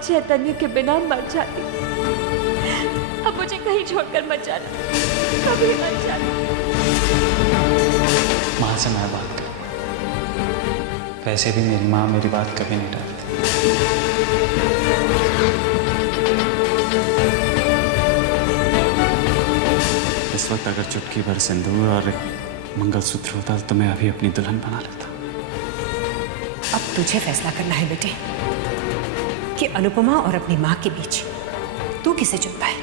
चैतन्य के बिना मर जाती। अब मुझे कहीं छोड़कर मत जाना, कभी मत जाना। माँ से मैं बात कर, वैसे भी मेरी माँ मेरी बात कभी नहीं टालती। इस वक्त अगर चुटकी भर सिंदूर और मंगलसूत्र होता तो मैं अभी अपनी दुल्हन बना लेता। अब तुझे फैसला करना है बेटे कि अनुपमा और अपनी माँ के बीच तू किसे चुनता है।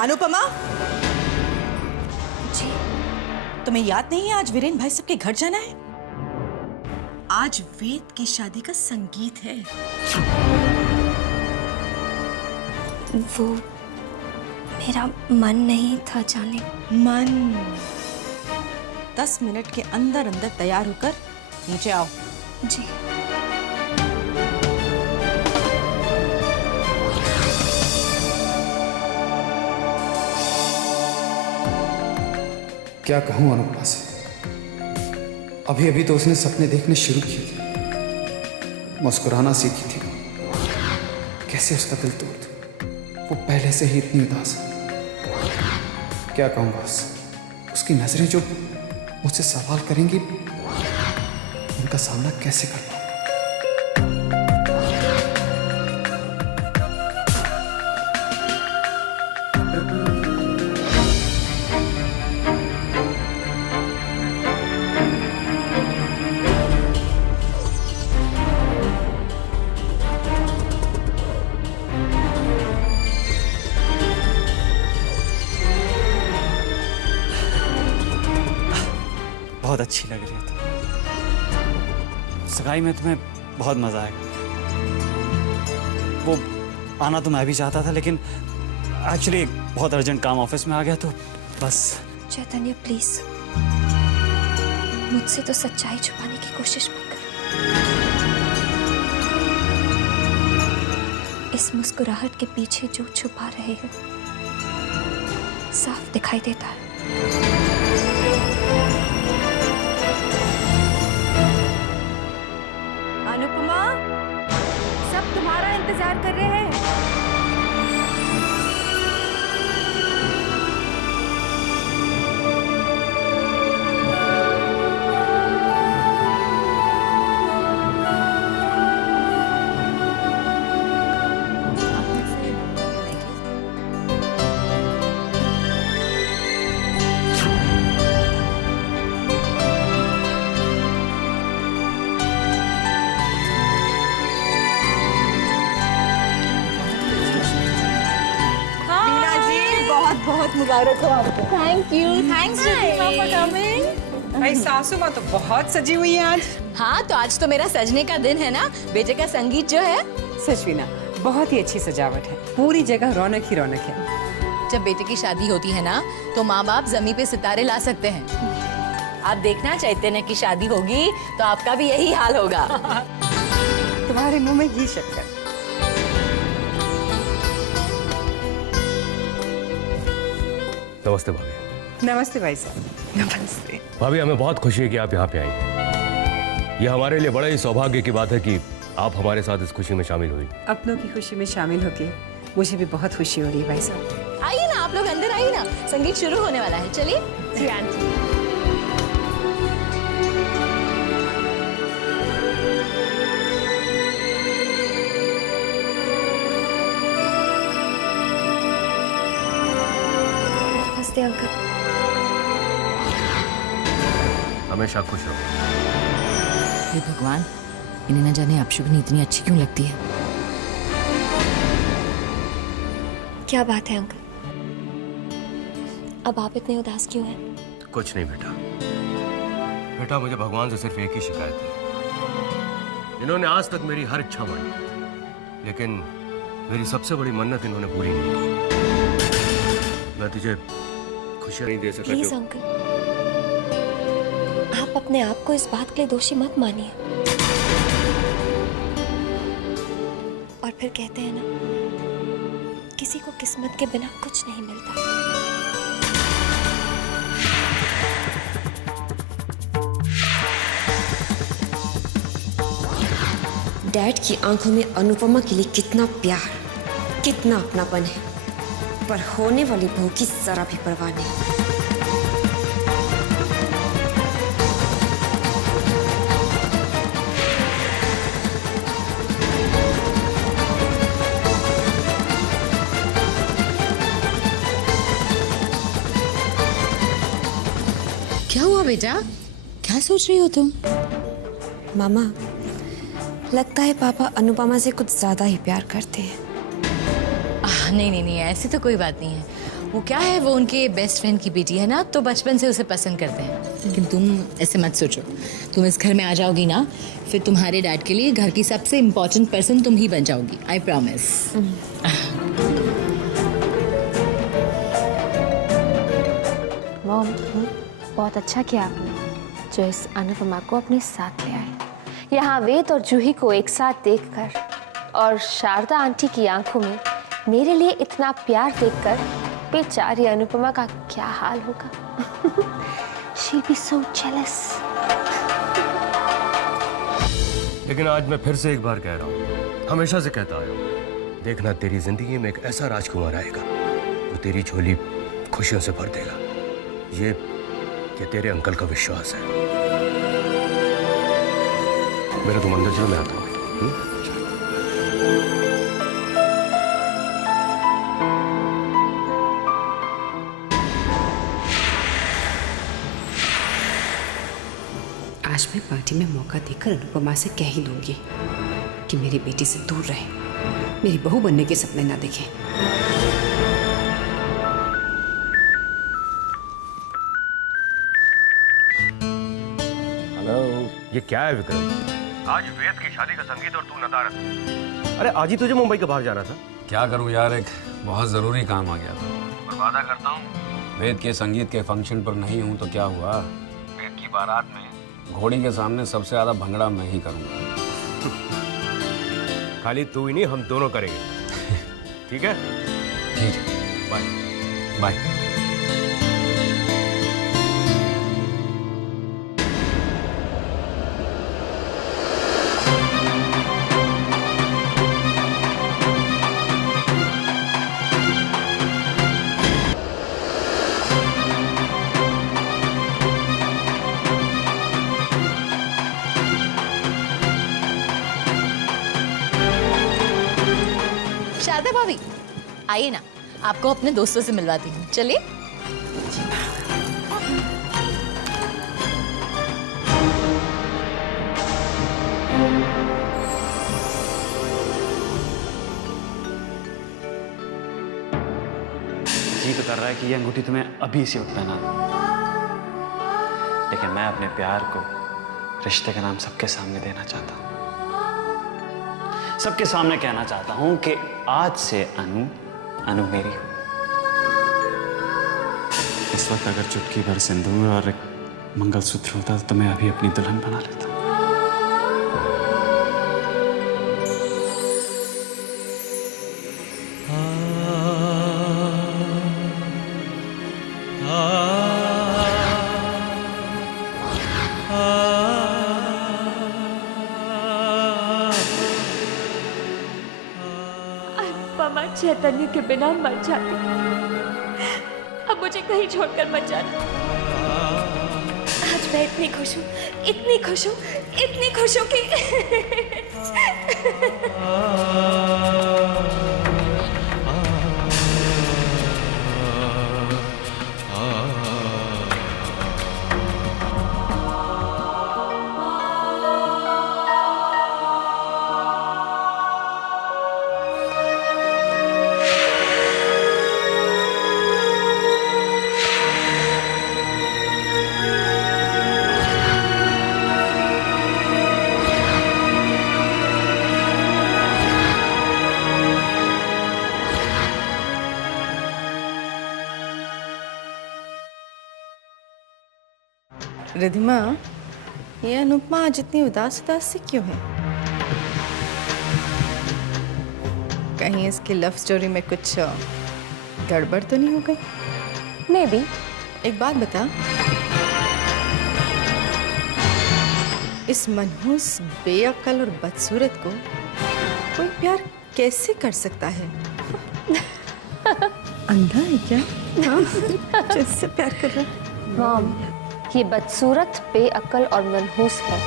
अनुपमा, जी तुम्हें याद नहीं है आज वीरेन भाई सबके घर जाना है? आज वेद की शादी का संगीत है। वो मेरा मन नहीं था जाने। मन 10 मिनट के अंदर अंदर तैयार होकर नीचे आओ। जी क्या कहूं अनुपमा से, अभी अभी तो उसने सपने देखने शुरू किए थे, मुस्कुराना सीखी थी। कैसे उसका दिल तोड़ दूं? वो पहले से ही इतनी उदास है। क्या कहूंगा उसकी नजरें जो मुझसे सवाल करेंगी, उनका सामना कैसे कर पाऊंगा? बहुत अच्छी लग रही है तुम। सगाई में तुम्हें बहुत मजा आएगा। वो आना तो मैं भी चाहता था, लेकिन एक्चुअली बहुत अर्जेंट काम ऑफिस में आ गया, तो बस। चैतन्य प्लीज मुझसे तो सच्चाई छुपाने की कोशिश मत करो। इस मुस्कुराहट के पीछे जो छुपा रहे हैं साफ दिखाई देता है। अनुपमा, सब तुम्हारा इंतजार कर रहे हैं। बहुत मुबारक हो आपको। Thank you. Thanks for coming. भाई सासू माँ तो बहुत सजी हुई है आज। हाँ, तो आज तो मेरा सजने का दिन है ना। बेटे का संगीत जो है। सचवीना, बहुत ही अच्छी सजावट है, पूरी जगह रौनक ही रौनक है। जब बेटे की शादी होती है ना, तो माँ बाप जमीन पे सितारे ला सकते हैं। आप देखना, चैतन्य की शादी होगी तो आपका भी यही हाल होगा। तुम्हारे मुंह में घी शक्कर। नमस्ते भाभी। नमस्ते भाई साहब। नमस्ते भाभी, हमें बहुत खुशी है कि आप यहाँ पे आई। ये हमारे लिए बड़ा ही सौभाग्य की बात है कि आप हमारे साथ इस खुशी में शामिल हुई। अपनों की खुशी में शामिल होके मुझे भी बहुत खुशी हो रही है भाई साहब। आइए ना, आप लोग अंदर आइए ना, संगीत शुरू होने वाला है। चलिए। जी आंटी। नमस्ते अंकल। हमेशा खुश रहो। हे भगवान, इन्हें न जाने अपशुभनी इतनी अच्छी क्यों लगती है। क्या बात है अंकल, अब आप इतने उदास क्यों हैं? कुछ नहीं बेटा। बेटा, मुझे भगवान से सिर्फ एक ही शिकायत है। इन्होंने आज तक मेरी हर इच्छा मानी, लेकिन मेरी सबसे बड़ी मन्नत इन्होंने पूरी नहीं की। मैं तुझे खुशियां नहीं दे सका। प्लीज अंकल, आप अपने आप को इस बात के लिए दोषी मत मानिए। और फिर कहते हैं ना, किसी को किस्मत के बिना कुछ नहीं मिलता। डैड की आंखों में अनुपमा के लिए कितना प्यार, कितना अपनापन है, पर होने वाली बहू की जरा भी परवाह नहीं। क्या हुआ बेटा, क्या सोच रही हो तुम? मामा, लगता है पापा अनुपमा से कुछ ज्यादा ही प्यार करते हैं। नहीं नहीं नहीं, ऐसी तो कोई बात नहीं है। वो क्या है, वो उनके बेस्ट फ्रेंड की बेटी है ना, तो बचपन से उसे पसंद करते हैं। लेकिन तुम ऐसे मत सोचो, तुम इस घर में आ जाओगी ना, फिर तुम्हारे डैड के लिए घर की सबसे इम्पोर्टेंट पर्सन तुम ही बन जाओगी, आई प्रॉमिस। मॉम, बहुत अच्छा किया आपने जो इस अनुपमा को अपने साथ ले आए। यहाँ वेद और जूही को एक साथ देखकर और शारदा आंटी की आंखों में मेरे लिए इतना प्यार देखकर बेचारी अनुपमा का क्या हाल होगा। She'll be so jealous. लेकिन आज मैं फिर से एक बार कह रहा हूँ, हमेशा से कहता आया हूँ, देखना तेरी जिंदगी में एक ऐसा राजकुमार आएगा जो तेरी झोली खुशियों से भर देगा। ये तेरे अंकल का विश्वास है। मेरा तुम अंदर चलो, मैं आता हूँ। आज मैं पार्टी में मौका देकर अनुपमा से कह ही दूंगी कि मेरी बेटी से दूर रहे, मेरी बहू बनने के सपने ना देखें। ये क्या है विक्रम? आज वेद की शादी का संगीत और तू नदारत। अरे आज ही तुझे मुंबई का बाहर जाना था। क्या करूं यार, एक बहुत जरूरी काम आ गया था। और वादा करता हूँ वेद के संगीत के फंक्शन पर नहीं हूँ तो क्या हुआ, वेद की बारात में घोड़ी के सामने सबसे ज्यादा भंगड़ा मैं ही करूंगा। खाली तू ही नहीं, हम दोनों करेंगे। ठीक है? ठीक है, बाय बाय। शारदा भाभी, आइए ना, आपको अपने दोस्तों से मिलवाती हूँ, चलिए। जी तो कर रहा है कि ये अंगूठी तुम्हें अभी से पहना दूं, लेकिन मैं अपने प्यार को रिश्ते का नाम सबके सामने देना चाहता हूँ। सबके सामने कहना चाहता हूं कि आज से अनु मेरी हो। इस वक्त अगर चुटकी भर सिंदूर और एक मंगलसूत्र होता तो मैं अभी अपनी दुल्हन बना लेता। अनुपमा चैतन्य के बिना मर जाती, अब मुझे कहीं छोड़कर मत जाना। आज मैं इतनी खुश हूँ, इतनी खुश हूँ, इतनी खुश हूँ कि रिधिमा, ये अनुपमा आज इतनी उदास उदास से क्यों है? कहीं इसकी लव स्टोरी में कुछ गड़बड़ तो नहीं हो गई? May be. एक बात बता, इस मनहूस, बेअक्ल और बदसूरत को कोई प्यार कैसे कर सकता है? अंधा है क्या? जिससे प्यार कर रहा है? मॉम, ये बदसूरत, बेअक्ल और मनहूस है,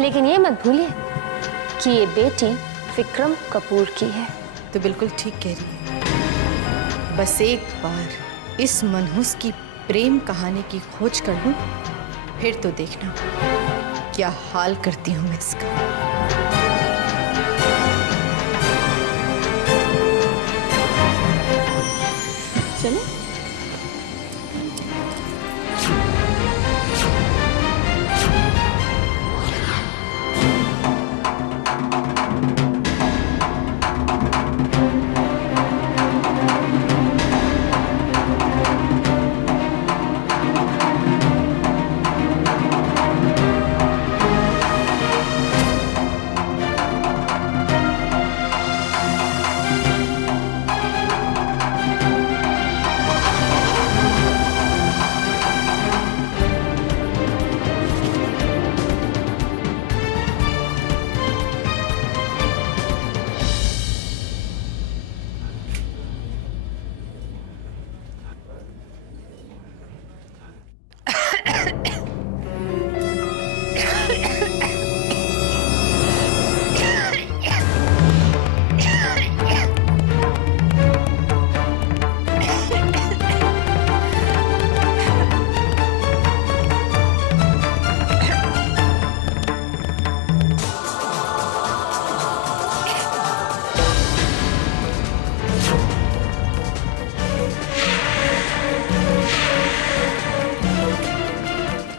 लेकिन ये मत भूलिए कि ये बेटी विक्रम कपूर की है। तो बिल्कुल ठीक कह रही है। बस एक बार इस मनहूस की प्रेम कहानी की खोज कर लूं, फिर तो देखना क्या हाल करती हूं मैं इसका। चलो।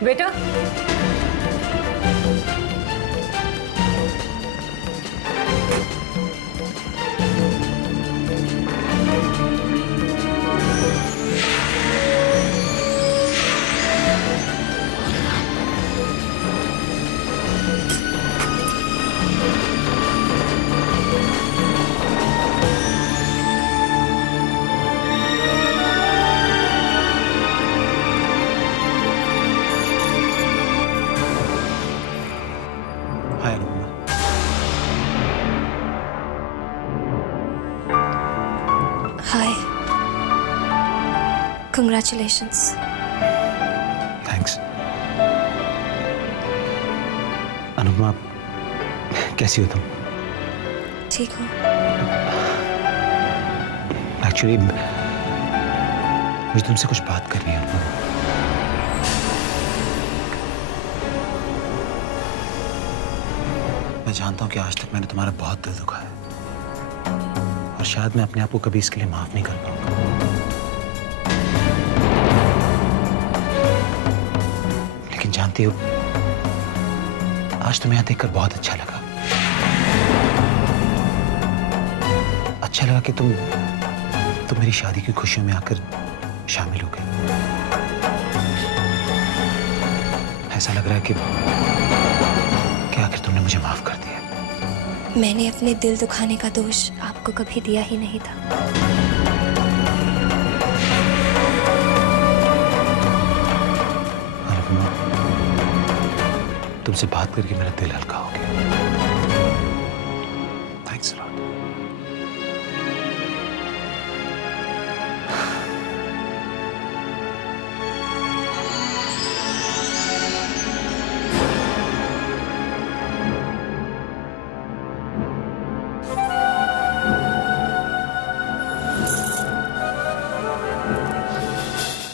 बेटा, हाय अनुपमा। हाय, कंग्रेचुलेशंस। थैंक्स। अनुपमा, कैसी हो तुम? ठीक हो? एक्चुअली मुझे तुमसे कुछ बात करनी है अनुपमा। मैं जानता हूँ कि आज तक मैंने तुम्हारा बहुत दिल दुखाया और शायद मैं अपने आप को कभी इसके लिए माफ नहीं कर पाऊंगा। लेकिन जानती हो, आज तुम्हें यहाँ देखकर बहुत अच्छा लगा। अच्छा लगा कि तुम मेरी शादी की खुशियों में आकर शामिल हो गई। ऐसा लग रहा है कि आखिर तुमने मुझे माफ कर दिया। मैंने अपने दिल दुखाने का दोष आपको कभी दिया ही नहीं था। अनुपमा, तुमसे बात करके मेरा दिल हल्का हो गया। Thanks a lot.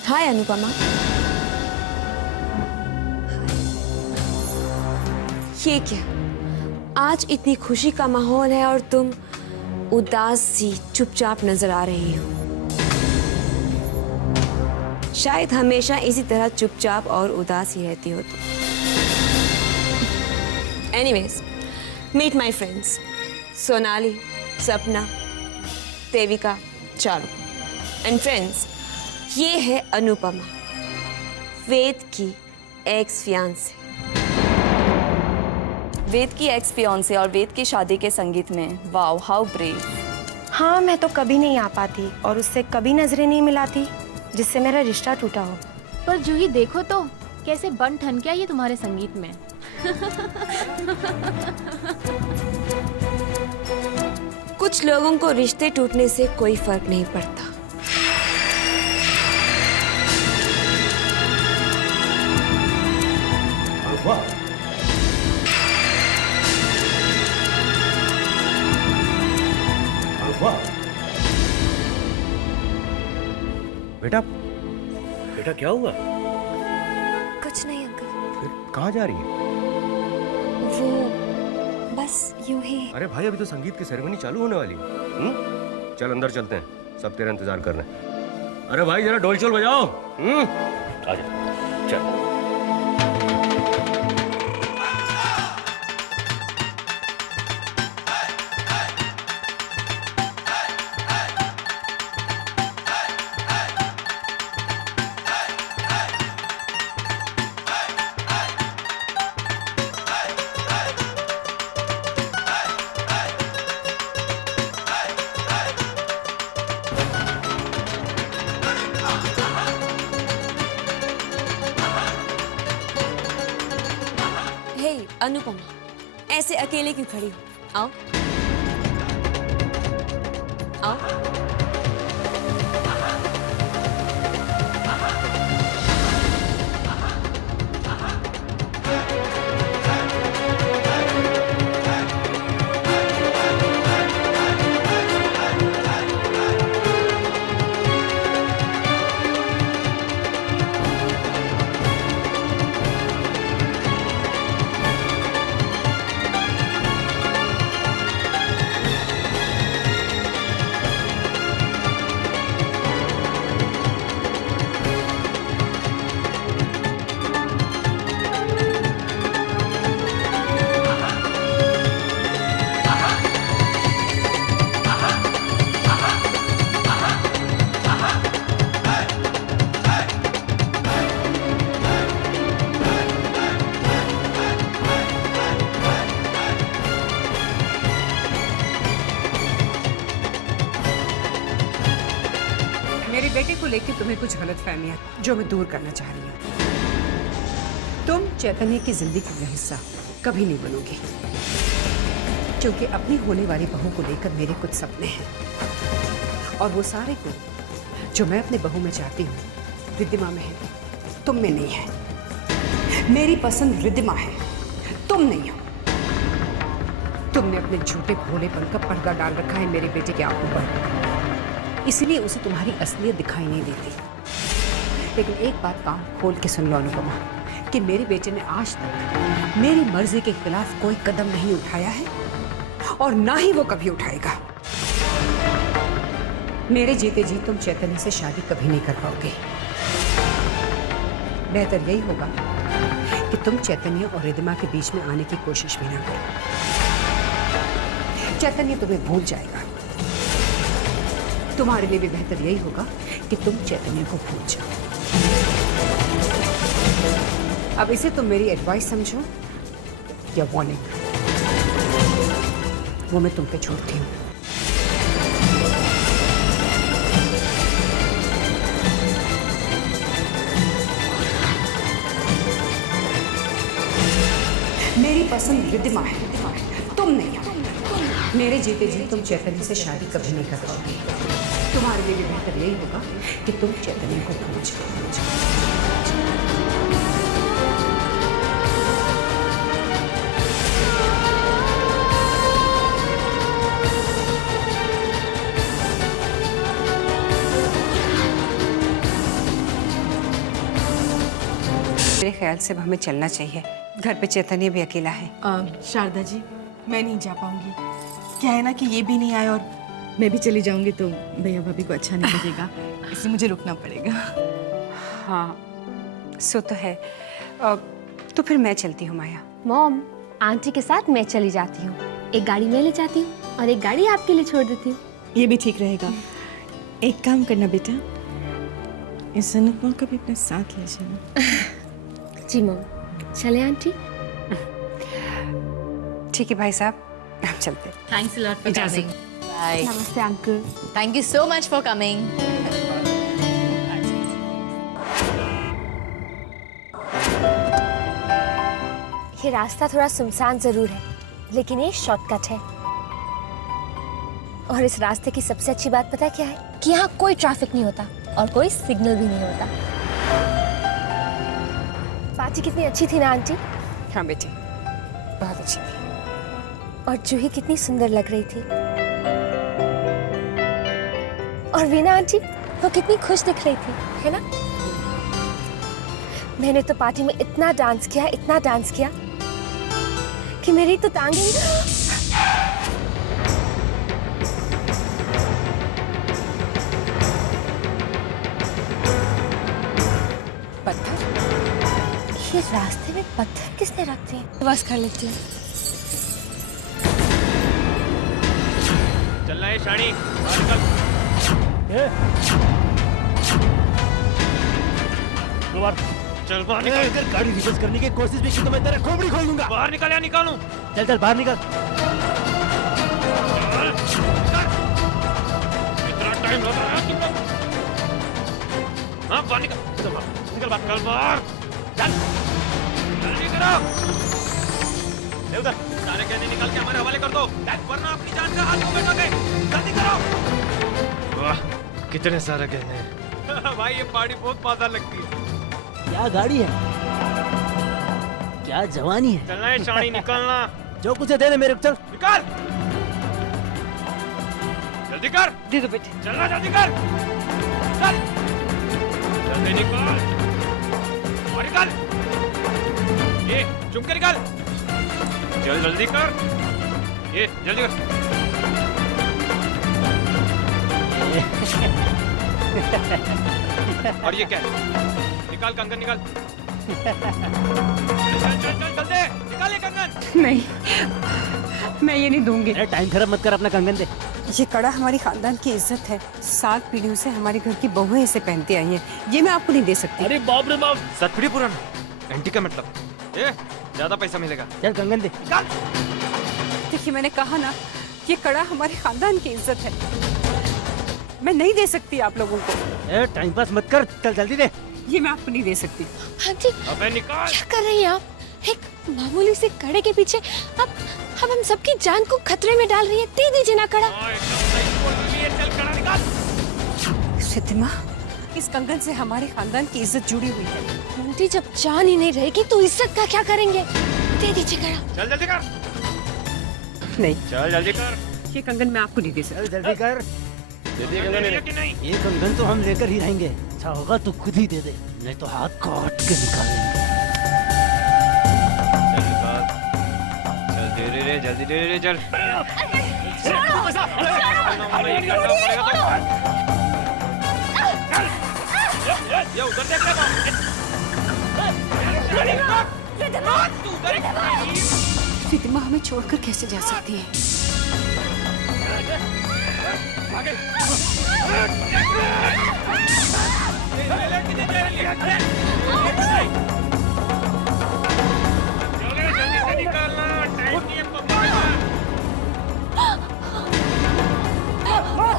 Hi Anupama. ये क्या, आज इतनी खुशी का माहौल है और तुम उदास सी चुपचाप नजर आ रही हो। शायद हमेशा इसी तरह चुपचाप और उदास ही रहती हो तुम। Anyways, meet my friends Sonali, Sapna, Devika, Charu and friends, ये है अनुपमा, वेद की एक्स फियांसे। वेद की एक्स फियांसे और वेद की शादी के संगीत में, वाओ हाउ ब्रेव। हाँ, मैं तो कभी नहीं आ पाती और उससे कभी नजरें नहीं मिलाती जिससे मेरा रिश्ता टूटा हो। पर जूही देखो तो कैसे बन ठन गया ये तुम्हारे संगीत में। कुछ लोगों को रिश्ते टूटने से कोई फर्क नहीं पड़ता। बेटा बेटा क्या हुआ? कुछ नहीं अंकल। फिर कहाँ जा रही है? वो बस यूं ही। अरे भाई अभी तो संगीत की सेरेमनी चालू होने वाली है। चल अंदर चलते हैं, सब तेरा इंतजार कर रहे हैं। अरे भाई जरा ढोल चोल बजाओ। आजा चल। हे अनुपमा, ऐसे अकेले क्यों खड़ी हो? आओ आओ। मेरे बेटे को लेकर तुम्हें कुछ गलतफहमियां जो मैं दूर करना चाह रही हूँ। तुम चैतन्य की जिंदगी का हिस्सा कभी नहीं बनोगे, क्योंकि अपनी होने वाली बहू को लेकर मेरे कुछ सपने हैं और वो सारे गुण जो मैं अपने बहू में चाहती हूँ रिद्धिमा में है, तुम में नहीं है। मेरी पसंद रिद्धिमा है, तुम नहीं हो। तुमने अपने झूठे भोलेपन का पर्दा डाल रखा है मेरे बेटे की आंखों पर, इसलिए उसे तुम्हारी असलियत दिखाई नहीं देती। लेकिन एक बात कान खोल के सुन लो अनुपमा, कि मेरे बेटे ने आज तक मेरी मर्जी के खिलाफ कोई कदम नहीं उठाया है और ना ही वो कभी उठाएगा। मेरे जीते जी तुम चैतन्य से शादी कभी नहीं कर पाओगे। बेहतर यही होगा कि तुम चैतन्य और रिद्धिमा के बीच में आने की कोशिश भी ना करो। चैतन्य तुम्हें भूल जाएगा। तुम्हारे लिए भी बेहतर यही होगा कि तुम चैतन्य को भूल जाओ। अब इसे तुम मेरी एडवाइस समझो या वार्निंग, वो मैं तुम पे छोड़ती हूँ। मेरी पसंद रिद्धिमा है, तुम नहीं हो। मेरे जीते जी तुम चैतन्य से शादी कभी नहीं कर पाओगे। तुम्हारे लिए भी बेहतर यही होगा कि तुम चैतन्य को भूल जाओ। मेरे ख्याल से हमें चलना चाहिए, घर पे चैतन्य भी अकेला है। शारदा जी, मैं नहीं जा पाऊंगी। क्या है ना कि ये भी नहीं आए और मैं भी चली जाऊंगी तो भैया भाभी को अच्छा नहीं लगेगा, इसलिए मुझे रुकना पड़ेगा। हाँ, सो तो है। तो फिर मैं चलती हूँ माया। मॉम, आंटी के साथ मैं चली जाती हूँ। एक गाड़ी मैं ले जाती हूँ और एक गाड़ी आपके लिए छोड़ देती हूँ। ये भी ठीक रहेगा। एक काम करना बेटा, इस अनुपमा को भी अपने साथ ले जाना। जी मम, चले आंटी? ठीक है भाई साहब, हम चलते हैं। Thanks a lot for coming. Bye. नमस्ते uncle. Thank you so much for coming. ये रास्ता थोड़ा सुनसान जरूर है, लेकिन ये शॉर्टकट है। और इस रास्ते की सबसे अच्छी बात पता है क्या है? कि यहाँ कोई ट्रैफिक नहीं होता और कोई सिग्नल भी नहीं होता। पार्टी कितनी अच्छी थी ना आंटी? हाँ बेटी, बहुत अच्छी थी। और जूही कितनी सुंदर लग रही थी। और वीना आंटी, वो कितनी खुश दिख रही थी, है ना? मैंने तो पार्टी में इतना डांस किया कि मेरी तो टांगें पत्थर? ये रास्ते में पत्थर किसने रख दिए? बस कर लेती हूँ। चलना है शानी, बाहर निकल। चल बाहर निकल। अगर गाड़ी रिवर्स करने की कोशिश भी की तो मैं तेरा खोपड़ी खोल दूंगा। बाहर निकल या निकालूं? चल चल बाहर निकल। इतना टाइम लग रहा है तुम लोग? हाँ बाहर निकल, निकल बाहर, निकल बाहर, चल जल्दी करो। ले उधर, सारे गहने निकाल के हमारे हवाले कर दो, वरना अपनी जान का हाथ में बैठोगे। जल्दी करो। वाह, कितने सारे गहने। भाई ये पार्टी बहुत मजा लगती है। क्या गाड़ी है, क्या जवानी है। चलना है शानी, निकलना। जो कुछ है दे दे मेरे को, चल निकाल, जल्दी कर। दे दो बेटी। चलना, जल्दी कर, चल जल्दी निकाल और निकाल। ये चुम के निकाल, चल जल्दी कर, ये जल्दी कर। और ये क्या है? निकाल कंगन, निकाल। चल चल चल चल दे, निकाल ये कंगन। नहीं, मैं ये नहीं दूंगी। अरे टाइम खराब मत कर, अपना कंगन दे। ये कड़ा हमारी खानदान की इज्जत है। 7 पीढ़ियों से हमारे घर की बहुएं इसे पहनती आई हैं। ये मैं आपको नहीं दे सकती। अरे बाप रे बाप, 7 पीढ़ी पुराना, एंटी का मतलब। ए, ज्यादा पैसा मिलेगा। चल कंगन दे। निकाल। देखिए मैंने कहा ना, ये कड़ा हमारे खानदान की इज्जत है। मैं नहीं दे सकती आप लोगों को। ए टाइम पास मत कर, चल जल्दी दे। ये मैं आपको नहीं दे सकती। आंटी, अबे निकाल। क्या कर रही हैं आप? एक मामूली से कड़े के पीछे अब हम सबकी जान को खतरे में डाल रही है। दे दीजिए ना कड़ा। चल कड़ा निकाल। सिद्धमा, इस कंगन से हमारे खानदान की इज्जत जुड़ी हुई है। आंटी, जब जान ही नहीं रहेगी तो इज्जत का क्या करेंगे? दे दीजिए कड़ा। चल जल्दी कर। नहीं, चल जल्दी कर। ये कंगन मैं आपको नहीं दे सकती। चल जल्दी कर। जल्दी कंगन ले कि नहीं? ये कंगन तो हम लेकर ही रहेंगे। अच्छा होगा तू खुद ही दे दे, नहीं तो हाथ काट के निकालेंगे। चल निकाल, चल दे रे, जल्दी दे रे, चल। ये उधर देख रहा है। सिद्धमा हमें छोड़कर कैसे जा सकती है?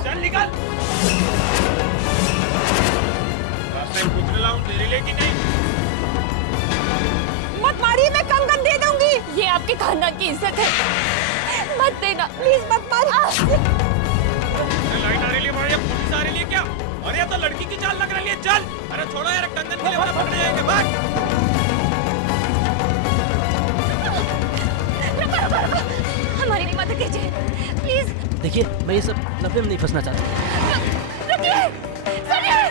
चल निकाल। तेरे लिए कि नहीं? मत मारिए, मैं कंगन दे दूंगी। ये आपके खानदान की इज्जत है, मत देना प्लीज मत मारिए। लाइट आ रही है, पुलिस आ रही है क्या? अरे ये तो लड़की की चाल लग रही है। चल, अरे छोड़ो यार, कंगन के लिए वरना पकड़े जाएंगे। भाग। हमारी मदद कीजिए प्लीज। देखिए मैं ये सब लफड़े में नहीं फंसना चाहता। रुकिए, सुनिए।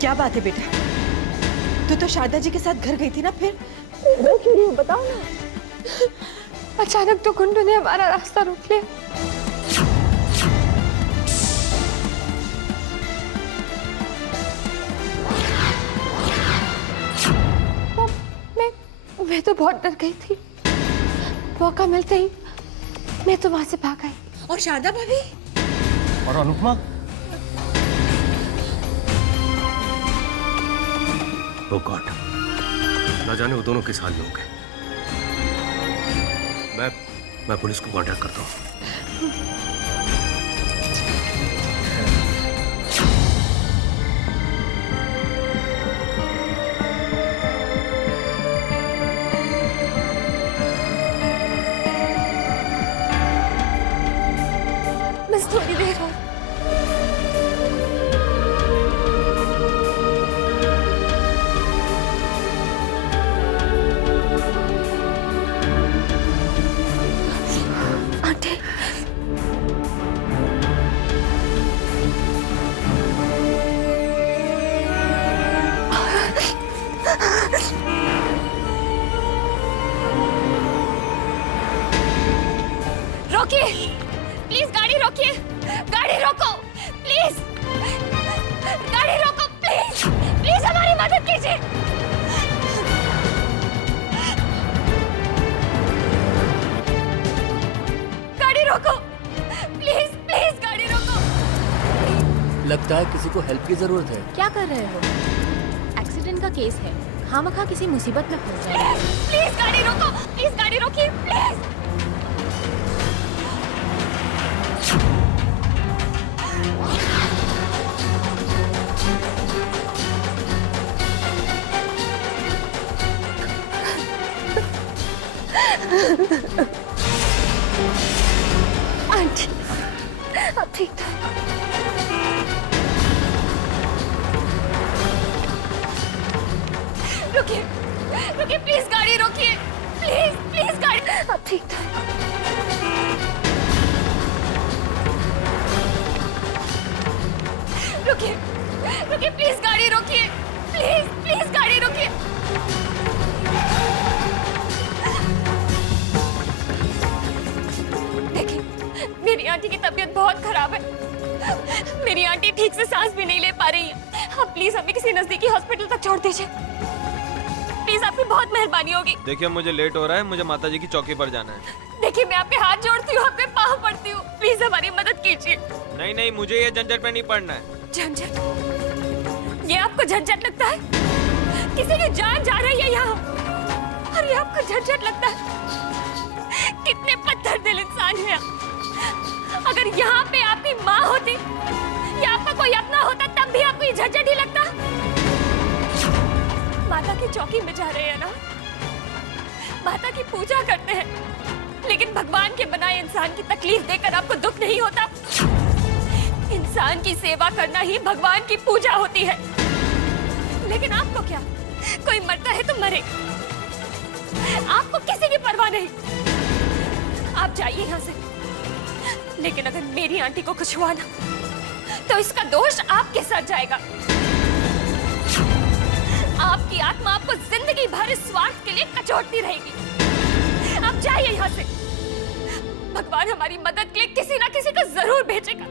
क्या बात है बेटा? तू तो शारदा जी के साथ घर गई थी ना, फिर बताओ ना। अचानक तो गुंडों ने हमारा रास्ता रोक लिया। मैं तो बहुत डर गई थी। मौका मिलते ही मैं तो वहां से भाग आई। और शारदा भाभी? और अनुपमा? Oh God, ना जाने वो दोनों किस हाल में होंगे। मैं पुलिस को कांटेक्ट करता हूँ। बस थोड़ी देर और। आंटी, रोकिए, प्लीज गाड़ी रोकिए, गाड़ी रोको, प्लीज, गाड़ी रोको, प्लीज, प्लीज हमारी मदद कीजिए। गाड़ी रोको, प्लीज, प्लीज गाड़ी रोको। लगता है किसी को हेल्प की जरूरत है। क्या कर रहे हो? एक्सीडेंट का केस है, खामखा किसी मुसीबत में फंस जाएंगे। प्लीज गाड़ी रोको, प्लीज गाड़ी रोकिए, प्लीज। आंटी, अब ठीक था। रुकिए, रुकिए, प्लीज गाड़ी रोकिए, प्लीज, प्लीज गाड़ी। अब ठीक था। रुकिए, रुकिए, प्लीज गाड़ी रोकिए, प्लीज, प्लीज गाड़ी रोकिए। देखिए, मेरी आंटी की तबीयत बहुत खराब है। मेरी आंटी ठीक से सांस भी नहीं ले पा रही है। आप प्लीज हमें किसी नजदीकी हॉस्पिटल तक छोड़ दीजिए। प्लीज, आपकी बहुत मेहरबानी होगी। देखिए मुझे लेट हो रहा है, मुझे माताजी की चौकी पर जाना है। देखिए, मैं आपके हाथ जोड़ती हूँ, आपके पाँव पड़ती हूँ, प्लीज हमारी मदद कीजिए। नहीं नहीं, मुझे ये झंझट में नहीं पड़ना है। झंझट? ये आपको झंझट लगता है? किसी की जान जा रही है यहाँ, और ये आपको झंझट लगता है? कितने पत्थर दिल इंसान है आप। अगर यहाँ पे आपकी माँ होती या आपका कोई अपना होता, तब भी आपको ये झंझट ही लगता। माता की चौकी में जा रहे हैं ना, माता की पूजा करते हैं, लेकिन भगवान के बनाए इंसान की तकलीफ देकर आपको दुख नहीं होता। इंसान की सेवा करना ही भगवान की पूजा होती है। लेकिन आपको क्या, कोई मरता है तो मरे, आपको किसी की परवाह नहीं। आप जाइए यहाँ से, लेकिन अगर मेरी आंटी को कुछ हुआ ना, तो इसका दोष आपके साथ जाएगा। आपकी आत्मा आपको जिंदगी भर इस स्वार्थ के लिए कचोटती रहेगी। आप जाइए यहाँ से। भगवान हमारी मदद के लिए किसी ना किसी को जरूर भेजेगा,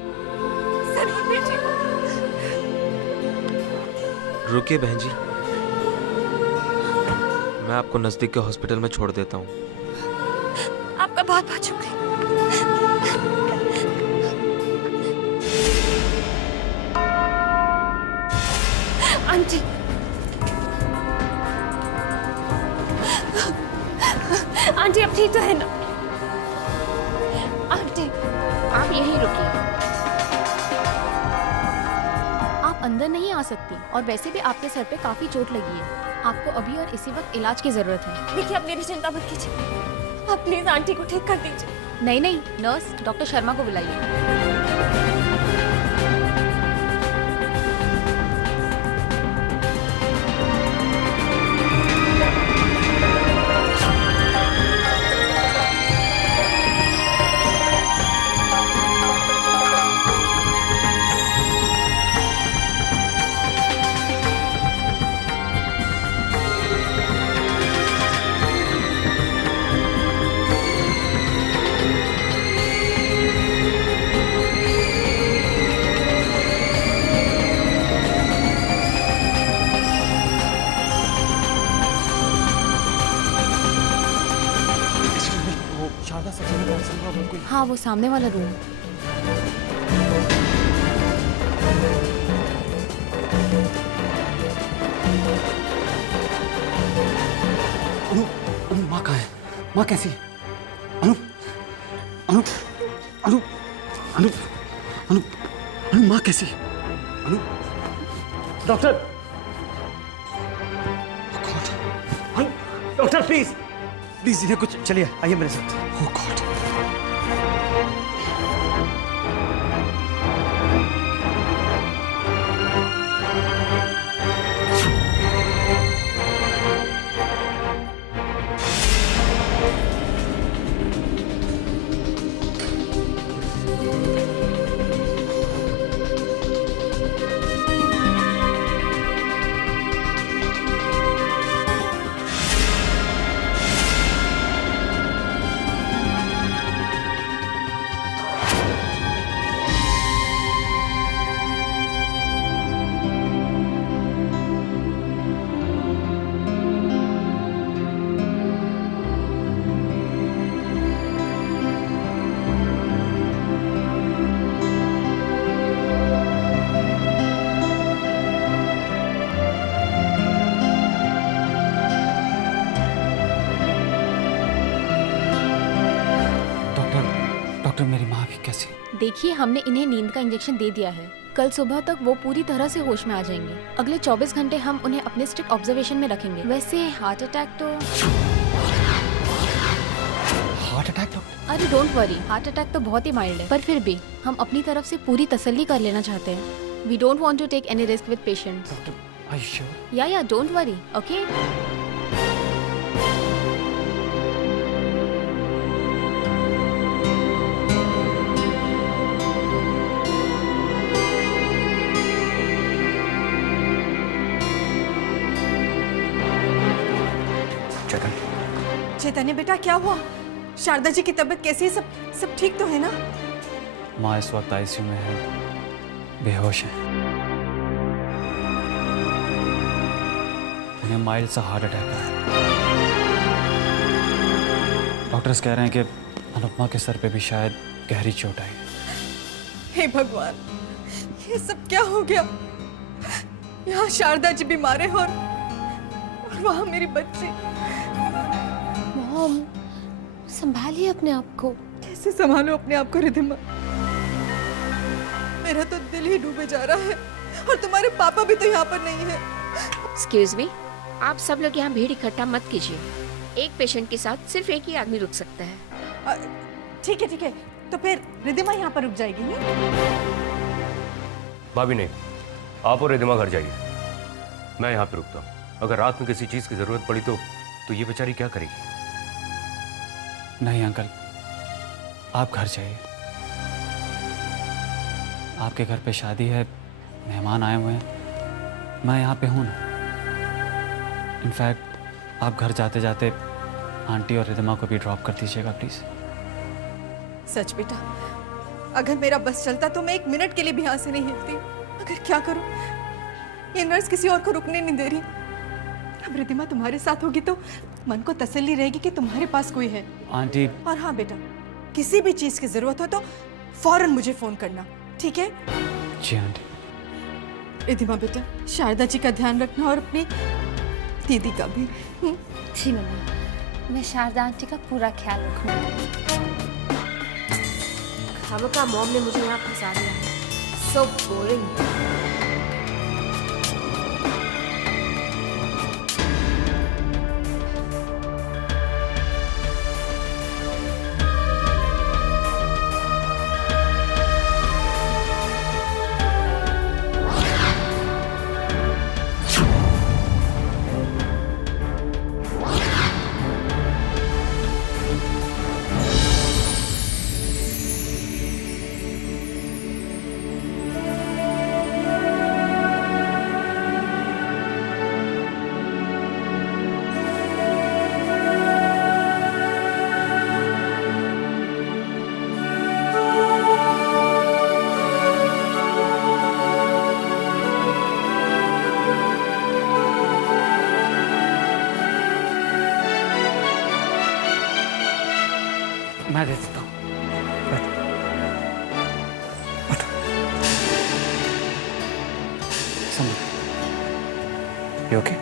जरूर भेजेगा। रुकिए बहन जी, मैं आपको नजदीक के हॉस्पिटल में छोड़ देता हूँ। आपका बहुत बहुत शुक्रिया। आंटी, आंटी अब ठीक तो है ना? आंटी, आप यहीं रुकिए। आप अंदर नहीं आ सकती, और वैसे भी आपके सर पे काफी चोट लगी है। आपको अभी और इसी वक्त इलाज की जरूरत है। देखिए, आप मेरी चिंता मत कीजिए, आप प्लीज आंटी को ठीक कर दीजिए। नहीं नहीं, नर्स डॉक्टर शर्मा को बुलाइए। हाँ, वो सामने वाला रूम। अनु, अनु माँ कहाँ है? माँ कैसी है? अनु, अनु, अनु, अनु, अनु, अनु माँ कैसी है? अनु, डॉक्टर, डॉक्टर प्लीज प्लीज इन्हें कुछ, चलिए आइए मेरे साथ। Oh God. डॉक्टर मेरी माँ भी कैसी? देखिए, हमने इन्हें नींद का इंजेक्शन दे दिया है। कल सुबह तक वो पूरी तरह से होश में आ जाएंगे। अगले 24 घंटे हम उन्हें अपने स्ट्रिक्ट ऑब्जर्वेशन में रखेंगे। वैसे हार्ट अटैक तो अरे डोंट वरी, हार्ट अटैक तो बहुत ही माइल्ड है, पर फिर भी हम अपनी तरफ से पूरी तसल्ली कर लेना चाहते हैं। We don't want to take any risk with patients. Are you sure? या डोंट वरी, ओके? चैतन्य बेटा, क्या हुआ? शारदा जी की तबीयत कैसी है? सब ठीक तो है ना? माँ इस वक्त आईसीयू में है, बेहोश है। उन्हें माइल्ड सा हार्ट अटैक आया। डॉक्टर्स कह रहे हैं कि अनुपमा के सर पे भी शायद गहरी चोट आई है। हे भगवान, ये सब क्या हो गया? यहाँ शारदा जी बीमार है और वहाँ मेरी बच्ची। मॉम, संभालिए अपने आप को। कैसे संभालो अपने आप को रिधिमा? मेरा तो दिल ही डूबे जा रहा है और तुम्हारे पापा भी तो यहाँ पर नहीं है। एक्सक्यूज मी, आप सब लोग यहाँ भीड़ इकट्ठा मत कीजिए। एक पेशेंट के साथ सिर्फ एक ही आदमी रुक सकता है। ठीक है, तो फिर रिधिमा यहाँ पर रुक जाएगी ना? भाभी नहीं, आप और रिधिमा घर जाइए, मैं यहाँ पे रुकता हूँ। अगर रात में किसी चीज की जरूरत पड़ी तो ये बेचारी क्या करेगी? नहीं अंकल, आप घर जाइए। आपके घर पे शादी है, मेहमान आए हुए हैं, मैं यहाँ पे हूँ ना। इनफैक्ट आप घर जाते जाते आंटी और रिधिमा को भी ड्रॉप कर दीजिएगा प्लीज। सच बेटा, अगर मेरा बस चलता तो मैं 1 मिनट के लिए भी यहाँ से नहीं हिलती। अगर क्या करूं, ये नर्स किसी और को रुकने नहीं दे रही। अब रिधिमा तुम्हारे साथ होगी तो मन को तसल्ली रहेगी कि तुम्हारे पास कोई है। आंटी। और हाँ बेटा, किसी भी चीज की जरूरत हो तो फौरन मुझे फोन करना, ठीक है? जी आंटी। रिधिमा बेटा, शारदा जी का ध्यान रखना और अपनी दीदी का भी। जी मम्मी, मैं शारदा आंटी का पूरा ख्याल रखूंगी। खामखा मॉम ने मुझे यहाँ फंसा दिया है। So boring. मैं दे देता हूँ। You okay?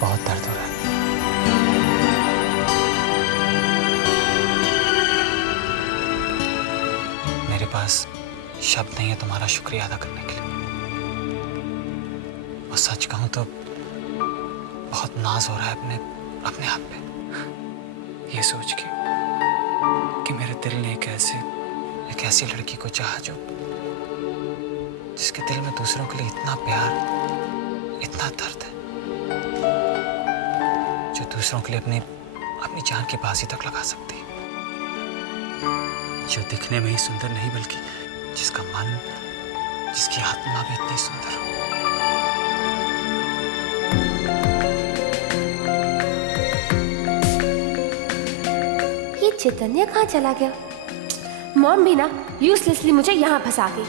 बहुत दर्द हो रहा है। मेरे पास शब्द नहीं है तुम्हारा शुक्रिया अदा करने के लिए। और सच कहूं तो बहुत नाज हो रहा है अपने आप पे, ये सोच के कि मेरे दिल ने एक ऐसी लड़की को चाहा जिसके दिल में दूसरों के लिए इतना प्यार, इतना दर्द है, जो दूसरों के लिए अपनी जान की बाजी तक लगा सकती है, जो दिखने में ही सुंदर नहीं बल्कि जिसका मन, जिसकी आत्मा भी इतनी सुंदर हो। ये चैतन्य कहाँ चला गया? मॉम भी ना यूजलेसली मुझे यहाँ फंसा गई।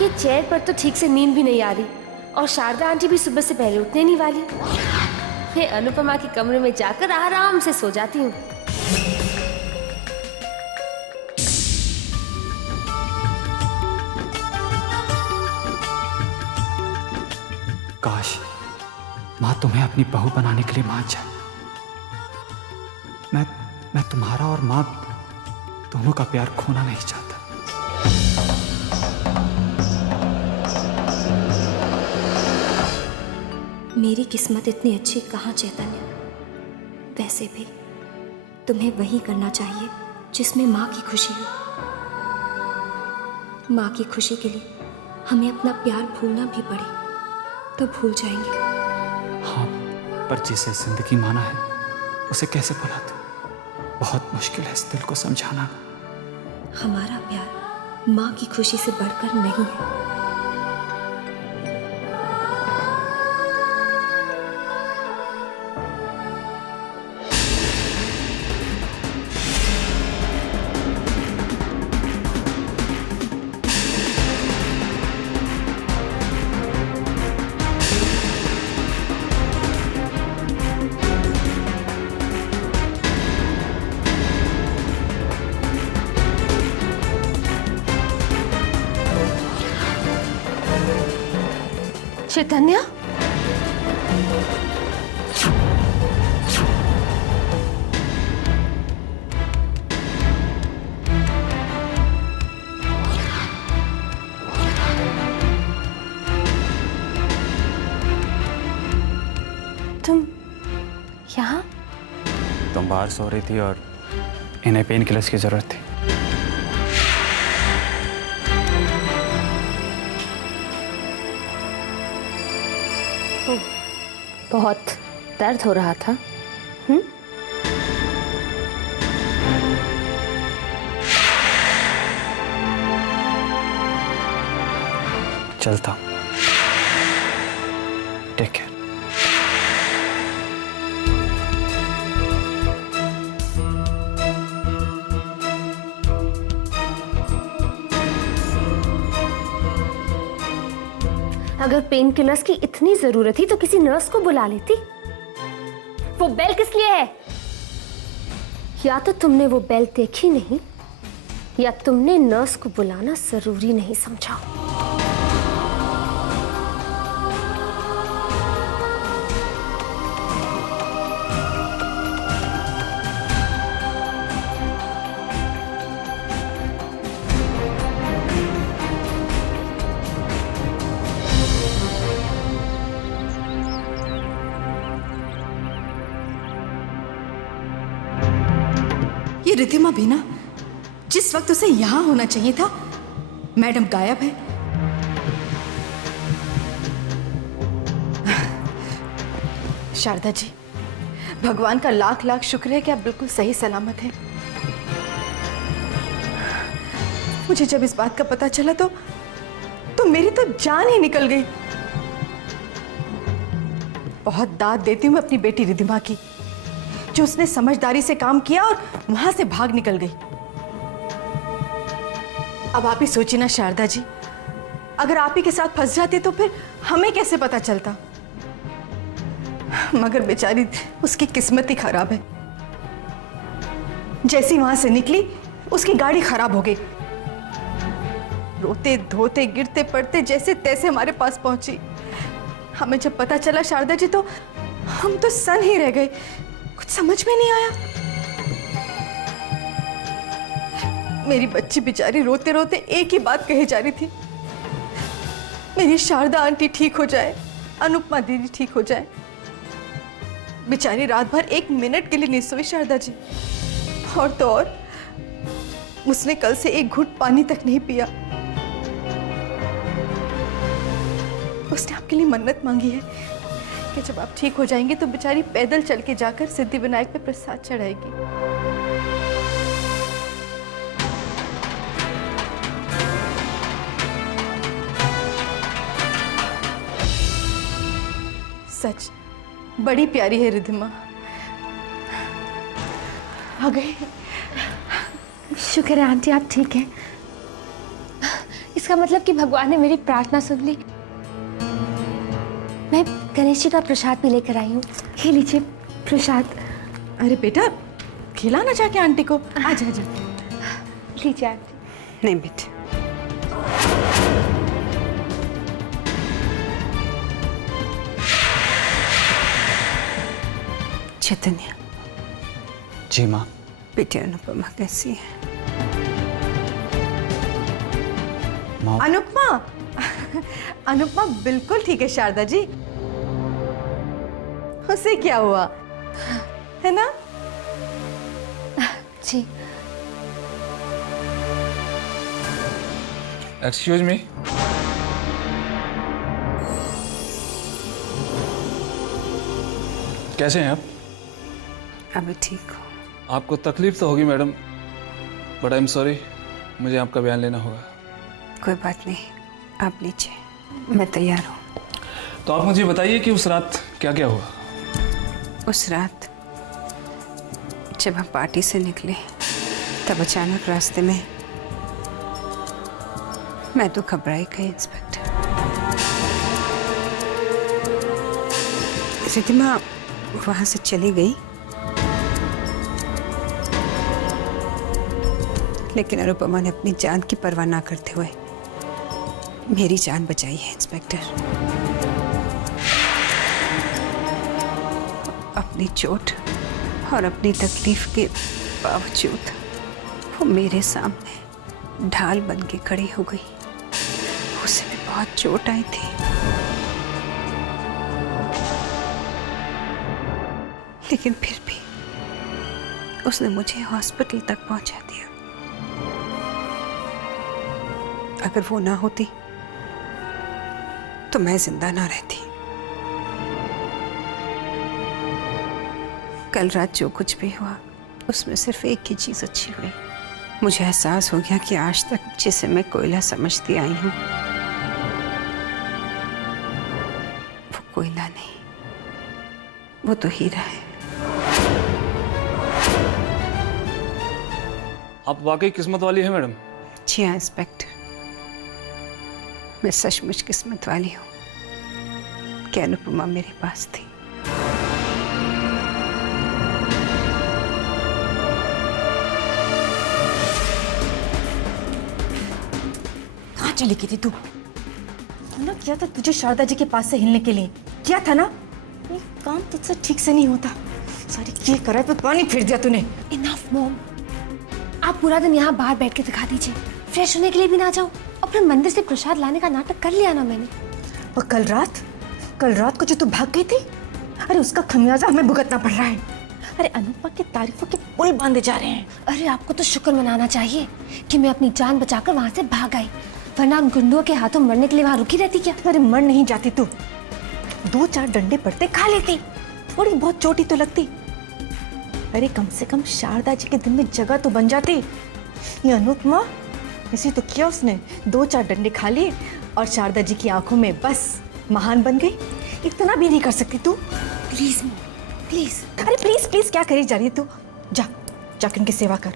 ये चेयर पर तो ठीक से नींद भी नहीं आ रही और शारदा आंटी भी सुबह से पहले उठने नहीं वाली। मैं अनुपमा के कमरे में जाकर आराम से सो जाती हूँ। काश माँ तुम्हें अपनी बहू बनाने के लिए मान जाए। मैं तुम्हारा और माँ दोनों का प्यार खोना नहीं चाहता। मेरी किस्मत इतनी अच्छी कहाँ चैतन्य। वैसे भी तुम्हें वही करना चाहिए जिसमें माँ की खुशी हो। माँ की खुशी के लिए हमें अपना प्यार भूलना भी पड़े तो भूल जाएंगे। हाँ, पर जिसे जिंदगी माना है उसे कैसे भुला दूं? बहुत मुश्किल है इस दिल को समझाना। हमारा प्यार माँ की खुशी से बढ़कर नहीं है। चैतन्य, तुम यहाँ? तुम बाहर सो रही थी और इन्हें पेन किलर्स की जरूरत थी। बहुत दर्द हो रहा था। चलता हूं। Take care. अगर पेन किलर्स की इतनी जरूरत थी तो किसी नर्स को बुला लेती। वो बेल किस लिए है? या तो तुमने वो बेल देखी नहीं या तुमने नर्स को बुलाना जरूरी नहीं समझा। ये रिद्धिमा भी ना, जिस वक्त उसे यहां होना चाहिए था, मैडम गायब है। शारदा जी, भगवान का लाख लाख शुक्र है कि आप बिल्कुल सही सलामत हैं। मुझे जब इस बात का पता चला तो मेरी तो जान ही निकल गई। बहुत दाद देती हूँ मैं अपनी बेटी रिद्धिमा की, जो उसने समझदारी से काम किया और वहां से भाग निकल गई। अब आप ही सोचिए ना शारदा जी, अगर आप ही के साथ फंस जाते तो फिर हमें कैसे पता चलता। मगर बेचारी उसकी किस्मत ही खराब है। जैसी वहां से निकली उसकी गाड़ी खराब हो गई। रोते धोते गिरते पड़ते जैसे तैसे हमारे पास पहुंची। हमें जब पता चला शारदा जी तो हम तो सन ही रह गए, कुछ समझ में नहीं आया। मेरी बच्ची बेचारी रोते रोते एक ही बात कही जा रही थी, मेरी शारदा आंटी ठीक हो जाए, अनुपमा दीदी ठीक हो जाए। बेचारी रात भर 1 मिनट के लिए नहीं सोई शारदा जी। और तो और उसने कल से 1 घूंट पानी तक नहीं पिया। उसने आपके लिए मन्नत मांगी है कि जब आप ठीक हो जाएंगे तो बेचारी पैदल चल के जाकर सिद्धिविनायक पे प्रसाद चढ़ाएगी। सच बड़ी प्यारी है रिद्धिमा। आ गई। शुक्र है आंटी आप ठीक हैं। इसका मतलब कि भगवान ने मेरी प्रार्थना सुन ली। मैं गणेश जी का प्रसाद भी लेकर आई हूँ, ये लीजिए प्रसाद। अरे बेटा खिलाना जाके आंटी को। आजा आजा। लीजिए आंटी। नहीं बेटे, चैतन्य। जी माँ। बेटे अनुपमा कैसी है? माँ। अनुपमा अनुपमा बिल्कुल ठीक है शारदा जी। उसे क्या हुआ है ना? जी। Excuse me. कैसे हैं आप? अभी ठीक हो? आपको तकलीफ तो होगी madam, but I am sorry, मुझे आपका बयान लेना होगा। कोई बात नहीं, आप लीजिए, मैं तैयार हूँ। तो आप मुझे बताइए कि उस रात क्या क्या हुआ? उस रात जब हम पार्टी से निकले तब अचानक रास्ते में मैं तो घबराई गई इंस्पेक्टर। रिद्धिमा वहां से चली गई, लेकिन अनुपमा ने अपनी जान की परवाह ना करते हुए मेरी जान बचाई है इंस्पेक्टर। अपनी चोट और अपनी तकलीफ के बावजूद वो मेरे सामने ढाल बन के खड़ी हो गई। उसे भी बहुत चोट आई थी, लेकिन फिर भी उसने मुझे हॉस्पिटल तक पहुंचा दिया। अगर वो ना होती तो मैं जिंदा ना रहती। कल रात जो कुछ भी हुआ उसमें सिर्फ एक ही चीज अच्छी हुई। मुझे एहसास हो गया कि आज तक जिसे मैं कोयला समझती आई हूं वो कोयला नहीं, वो तो हीरा है। आप वाकई किस्मत वाली है मैडम। जी हाँ इंस्पेक्टर, मैं सचमुच किस्मत वाली हूँ कि अनुपमा मेरे पास थी। कहाँ चली गई थी तू? ना किया था तुझे शारदा जी के पास से हिलने के लिए, किया था ना? ये काम तुझसे ठीक से नहीं होता। सारी ये करा पे पानी फिर दिया तूने। इनफ मॉम, आप पूरा दिन यहाँ बाहर बैठ के दिखा दीजिए, फ्रेश होने के लिए भी ना जाओ। और फिर मंदिर से प्रसाद लाने का नाटक कर लिया ना मैंने। और कल रात को जो तू भाग गई थी, अरे उसका खमियाजा हमें भुगतना पड़ रहा है। अरे अनुपमा की तारीफों के पुल बांधे जा रहे हैं। अरे आपको तो शुक्र मनाना चाहिए कि मैं अपनी जान बचाकर वहां से भाग आई, वरना उन गुंडों के हाथों मरने के लिए वहां रुकी रहती क्या? अरे मर नहीं जाती तू, 2-4 डंडे पड़ते खा लेती, थोड़ी बहुत चोटी तो लगती। अरे कम से कम शारदा जी के दिल में जगह तो बन जाती। ये अनुपमा इसी तो किया उसने, 2-4 डंडे खा लिए और शारदा जी की आंखों में बस महान बन गई। इतना भी नहीं कर सकती तू? प्लीज प्लीज, अरे प्लीज प्लीज क्या करी जा रही है तू? जा जाकर उनकी सेवा कर,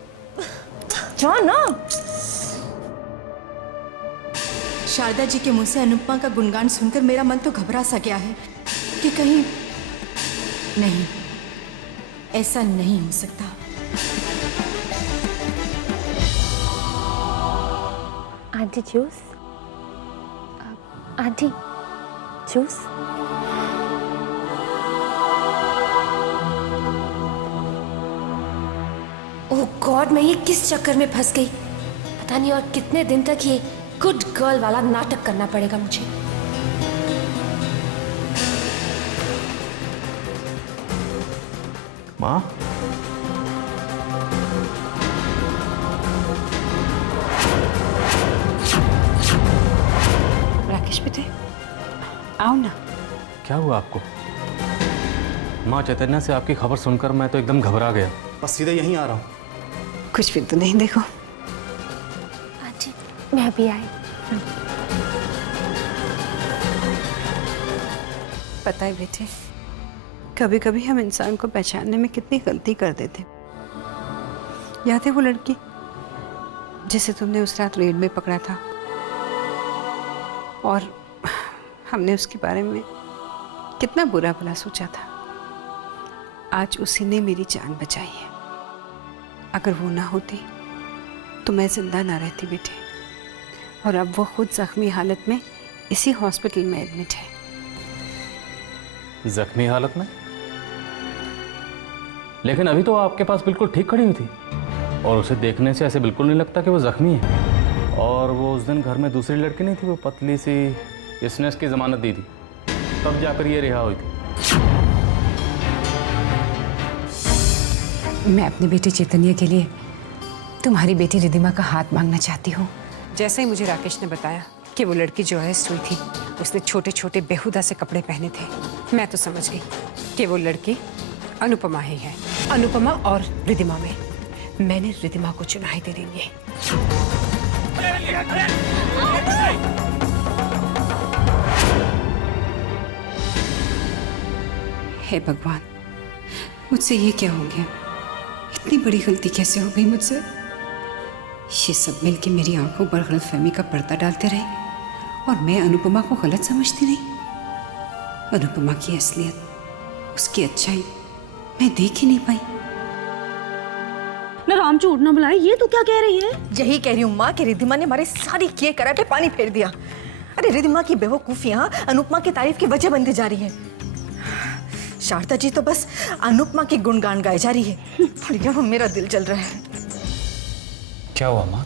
जा ना। शारदा जी के मुंह से अनुपमा का गुणगान सुनकर मेरा मन तो घबरा सा गया है कि कहीं नहीं, ऐसा नहीं हो सकता। Aunty juice, aunty juice. Oh god, मैं ये किस चक्कर में फंस गई? पता नहीं और कितने दिन तक ये गुड गर्ल वाला नाटक करना पड़ेगा मुझे। माँ, राकेश बेटे आओ ना। क्या हुआ आपको? माँ, चैतन्य से आपकी खबर सुनकर मैं तो एकदम घबरा गया। बस सीधे यहीं आ रहा हूँ। कुछ भी तो नहीं। देखो आंटी मैं भी आई। पता है बेटे, कभी कभी हम इंसान को पहचानने में कितनी गलती कर देते। याद है वो लड़की जिसे तुमने उस रात रेड में पकड़ा था और हमने उसके बारे में कितना बुरा भला सोचा था। आज उसी ने मेरी जान बचाई है। अगर वो ना होती तो मैं जिंदा ना रहती बेटे। और अब वो खुद जख्मी हालत में इसी हॉस्पिटल में एडमिट है। जख्मी हालत में? लेकिन अभी तो आपके पास बिल्कुल ठीक खड़ी हुई थी और उसे देखने से ऐसे बिल्कुल नहीं लगता कि वो जख्मी है। और वो उस दिन घर में दूसरी लड़की नहीं थी, वो पतली सी, जिसने इसकी जमानत दी थी, तब जाकर ये रिहा हुई थी। मैं अपने बेटे चैतन्य के लिए तुम्हारी बेटी रिद्धिमा का हाथ मांगना चाहती हूँ। जैसे ही मुझे राकेश ने बताया कि वो लड़की जो अरेस्ट हुई थी उसने छोटे छोटे बेहुदा से कपड़े पहने थे, मैं तो समझ गई कि वो लड़की अनुपमा ही है। अनुपमा और रिद्धिमा में मैंने रिद्धिमा को चुना ही देने लिए। हे भगवान, मुझसे ये क्या हो गया? इतनी बड़ी गलती कैसे हो गई मुझसे? ये सब मिलके मेरी आंखों पर गलतफहमी का पर्दा डालते रहे और मैं अनुपमा को गलत समझती रही। अनुपमा की असलियत, उसकी अच्छाई मैं देख ही नहीं पाई। ना राम झूठ ना बुलाए, ये तो क्या कह रही है? यही कह रही हूँ माँ कि रिद्धिमा ने हमारे सारी किए कराए पे पानी फेर दिया। अरे रिद्धिमा की बेवकूफियां अनुपमा की तारीफ की वजह बनती जा रही है। शारदा जी तो बस अनुपमा की गुणगान गाए जा रही है। बढ़िया, मेरा दिल जल रहा है। क्या हुआ माँ?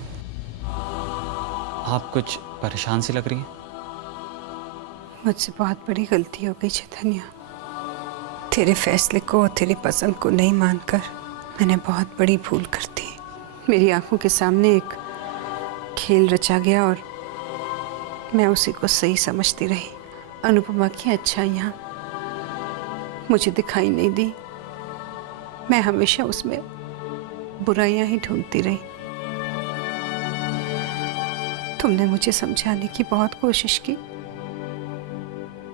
आप कुछ परेशान सी लग रही हैं। मुझसे बहुत बड़ी गलती हो गई चैतन्य। तेरे फैसले को और तेरी पसंद को नहीं मानकर मैंने बहुत बड़ी भूल कर दी। मेरी आंखों के सामने एक खेल रचा गया और मैं उसी को सही समझती रही। अनुपमा की अच्छाइयाँ मुझे दिखाई नहीं दी। मैं हमेशा उसमें बुराइयां ही ढूंढती रही। तुमने मुझे समझाने की बहुत कोशिश की,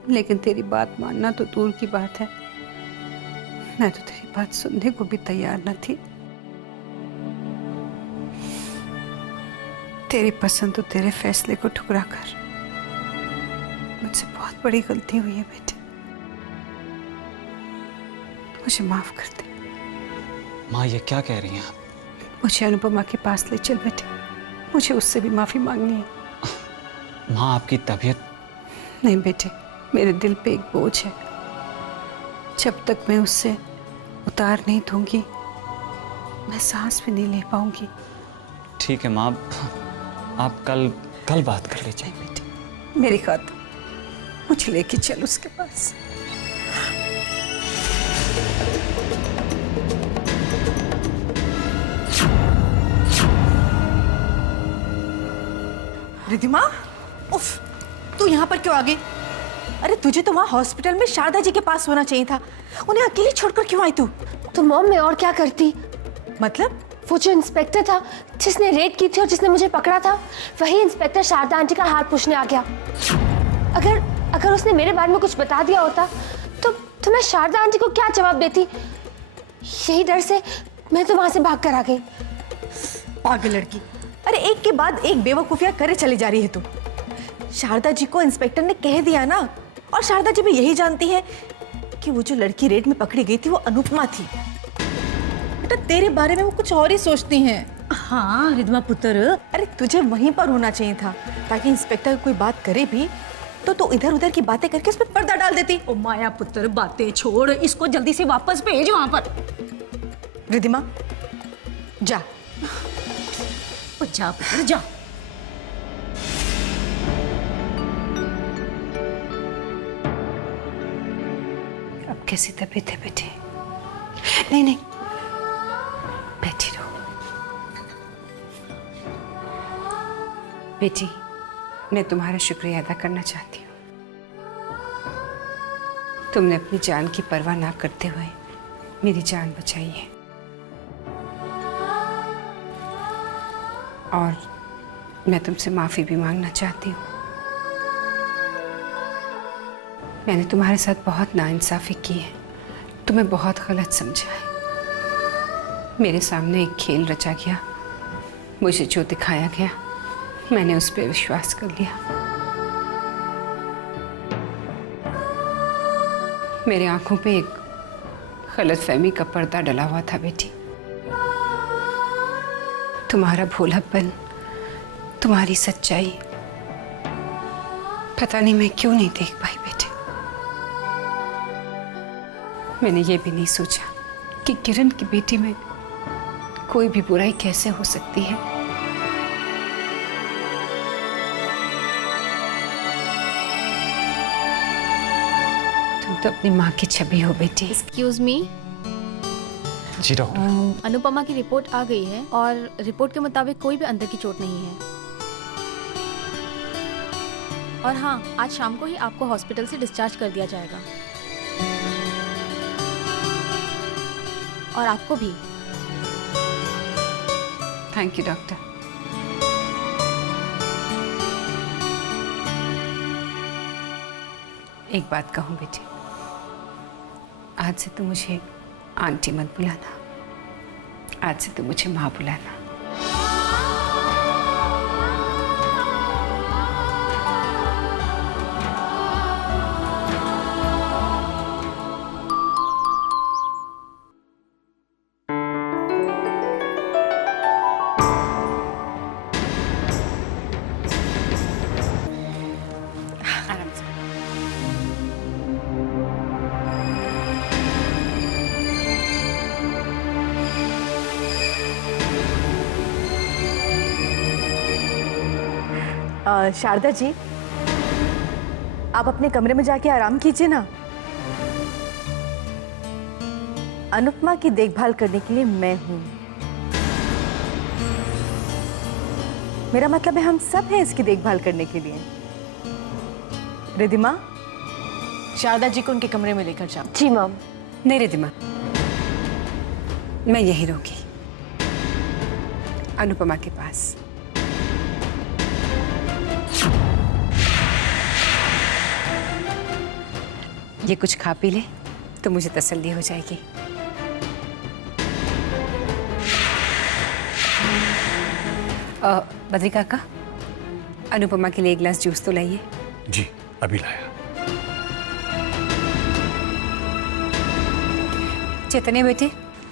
लेकिन तेरी बात मानना तो दूर की बात है। मैं तो तेरी बात सुनने को भी तैयार न थी। तेरी पसंद और तेरे फैसले को ठुकरा कर मुझसे बहुत बड़ी गलती हुई है बेटे। मुझे माफ कर दे। माँ, ये क्या कह रही हैं आप? मुझे अनुपमा के पास ले चल बेटे। मुझे उससे भी माफी मांगनी है। माँ, आपकी तबीयत? नहीं बेटे, मेरे दिल पे एक बोझ है। जब तक मैं उससे उतार नहीं दूंगी, मैं सांस भी नहीं ले पाऊंगी। ठीक है माँ, आप कल बात कर लीजिए। बेटे, मेरी खातिर मुझे लेके चल उसके पास। रिद्धिमा, उफ, तू यहाँ पर क्यों आ गई? अरे तुझे तो वहाँ हॉस्पिटल में शारदा जी के पास होना चाहिए था। उन्हें अकेले छोड़कर क्यों आई तू? तो मॉम, मैं और क्या करती? मतलब वो जो इंस्पेक्टर था जिसने रेड की थी और जिसने मुझे पकड़ा था, वही इंस्पेक्टर शारदा आंटी का हाल पूछने आ गया। अगर उसने मेरे बारे में कुछ बता दिया होता तो मैं शारदा आंटी को क्या जवाब देती? यही डर से मैं तो वहां से भाग कर आ गई। पागल लड़की, अरे एक के बाद एक बेवकूफियां करे चली जा रही है तू। शारदा जी को इंस्पेक्टर ने कह दिया ना, और शारदा जी भी यही जानती है कि वो जो लड़की रेड में पकड़ी गई थी वो अनुपमा थी। बेटा तेरे बारे में वो कुछ और ही सोचती हैं। हाँ रिद्मा पुत्र, अरे तुझे वहीं पर होना चाहिए था, ताकि इंस्पेक्टर कोई बात करे भी तो इधर उधर की बातें करके उस पर पर्दा डाल देती। ओ माया पुत्र, बातें छोड़, इसको जल्दी से वापस भेज वहां पर। रिद्धिमा जा। ओ जा पुत्र जा। अब कैसी तबीयत है बेटी? नहीं, बैठी रहो बेटी। मैं तुम्हारा शुक्रिया अदा करना चाहती हूँ। तुमने अपनी जान की परवाह ना करते हुए मेरी जान बचाई है, और मैं तुमसे माफी भी मांगना चाहती हूँ। मैंने तुम्हारे साथ बहुत नाइंसाफी की है, तुम्हें बहुत गलत समझा है। मेरे सामने एक खेल रचा गया, मुझे जो दिखाया गया मैंने उस पर विश्वास कर लिया। मेरे आंखों पे एक गलतफहमी का पर्दा डला हुआ था बेटी। तुम्हारा भोलापन, तुम्हारी सच्चाई, पता नहीं मैं क्यों नहीं देख पाई बेटे। मैंने ये भी नहीं सोचा कि किरण की बेटी में कोई भी बुराई कैसे हो सकती है। तो अपनी माँ की छवि हो बेटी। Excuse me. जी डॉक्टर। अनुपमा की रिपोर्ट आ गई है और रिपोर्ट के मुताबिक कोई भी अंदर की चोट नहीं है। और हाँ, आज शाम को ही आपको हॉस्पिटल से डिस्चार्ज कर दिया जाएगा। और आपको भी। Thank you doctor. एक बात कहूँ बेटी, आज से तुम मुझे आंटी मत बुलाना, आज से तुम मुझे माँ बुलाना। आराम से। शारदा जी, आप अपने कमरे में जाके आराम कीजिए ना। अनुपमा की देखभाल करने के लिए मैं हूं। मेरा मतलब है हम सब हैं इसकी देखभाल करने के लिए। रिद्धिमा, शारदा जी को उनके कमरे में लेकर जाओ। जी मॉम। नहीं रिद्धिमा, मैं यहीं रहूंगी, अनुपमा के पास। ये कुछ खा पी ले तो मुझे तसल्ली हो जाएगी। बद्री काका, अनुपमा के लिए एक गिलास जूस तो लाइए। जी अभी लाया। चैतन्य बेटे,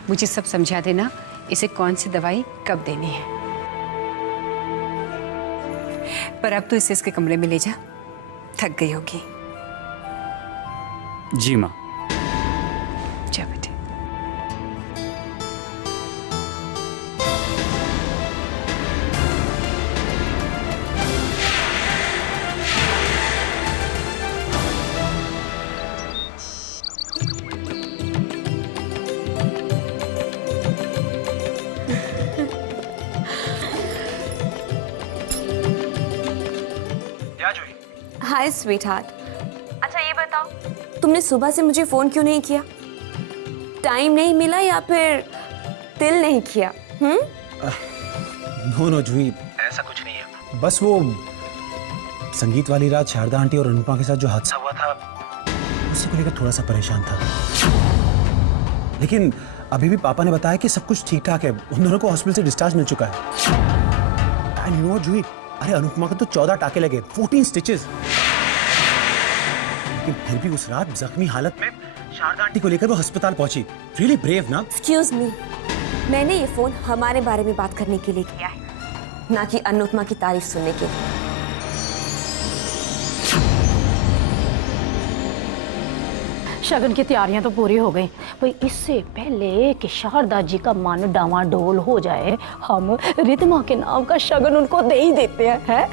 मुझे सब समझा देना, इसे कौन सी दवाई कब देनी है। पर अब तो इसे इसके कमरे में ले जा, थक गई होगी। जी माँ। जा बेटे। हाय स्वीट हार्ट। अच्छा ये बताओ, तुमने सुबह से मुझे फोन क्यों नहीं किया? टाइम नहीं मिला या फिर दिल नहीं किया? नो नो जूही, ऐसा कुछ नहीं है। बस वो संगीत वाली रात शारदा आंटी और अनुपमा के साथ जो हादसा हुआ था उसी को लेकर थोड़ा सा परेशान था। लेकिन अभी भी पापा ने बताया कि सब कुछ ठीक ठाक है, उन दोनों को हॉस्पिटल से डिस्चार्ज मिल चुका है। एंड यू नो जूही, अरे अनुपमा को तो 14 टाके लगे, 14 स्टिचेस। लेकिन फिर भी उस रात जख्मी हालत में शारदा आंटी को लेकर वो अस्पताल पहुंची। रियली ब्रेव ना। एक्सक्यूज मी, मैंने ये फोन हमारे बारे में बात करने के लिए किया है, ना कि अनुपमा की तारीफ सुनने के लिए। शगन की तैयारियां तो पूरी हो गई भाई। इससे पहले कि शारदा जी का मन डावाडोल हो जाए, हम रितमा के नाम का शगन उनको दे ही देते हैं,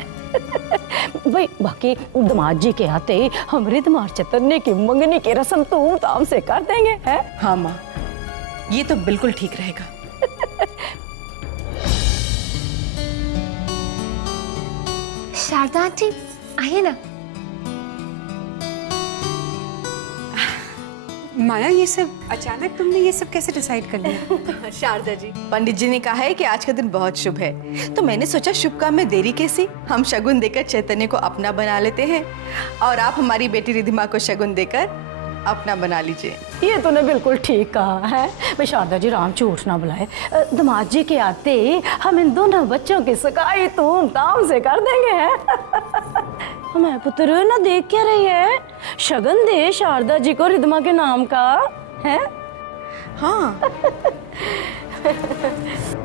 भाई। बाकी दामाद जी के आते ही हम रितमा और चैतन्य की मंगनी की रस्म धूमधाम से कर देंगे, है? हाँ माँ, ये तो बिल्कुल ठीक रहेगा। शारदा आंटी आइए ना। माया, ये सब अचानक तुमने ये सब कैसे डिसाइड कर लिया? शारदा जी, पंडित जी ने कहा है कि आज का दिन बहुत शुभ है, तो मैंने सोचा शुभ काम में देरी कैसी, हम शगुन देकर चैतन्य को अपना बना लेते हैं और आप हमारी बेटी रिधिमा को शगुन देकर अपना बना लीजिए। ये तूने बिल्कुल ठीक कहा है भाई। शारदा जी, राम झूठ ना बुलाए, दामाद जी के आते हम इन दोनों बच्चों की सगाई धूमधाम से कर देंगे, हैं? मैं पुत्र ना देख क्या रही है, शगन दे शारदा जी को रिधमा के नाम का, है? हाँ।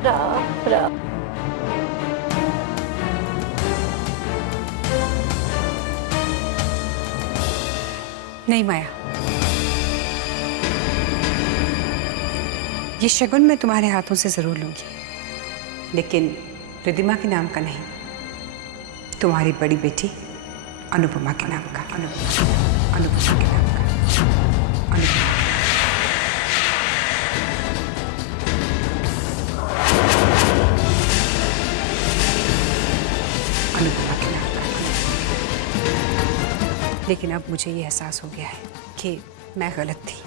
राम राम। नहीं माया, ये शगुन मैं तुम्हारे हाथों से जरूर लूंगी, लेकिन रिधिमा के नाम का नहीं, तुम्हारी बड़ी बेटी अनुपमा के नाम का। अनुपमा के नाम का। अनुपमा। अनुपमा के नाम का। लेकिन अब मुझे ये एहसास हो गया है कि मैं गलत थी।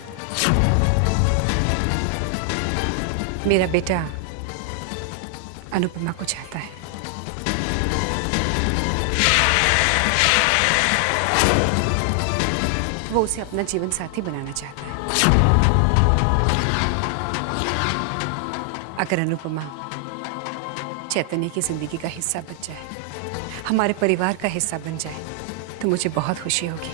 मेरा बेटा अनुपमा को चाहता है। वो उसे अपना जीवन साथी बनाना चाहता है। अगर अनुपमा चैतन्य की जिंदगी का हिस्सा बन जाए, हमारे परिवार का हिस्सा बन जाए, तो मुझे बहुत खुशी होगी।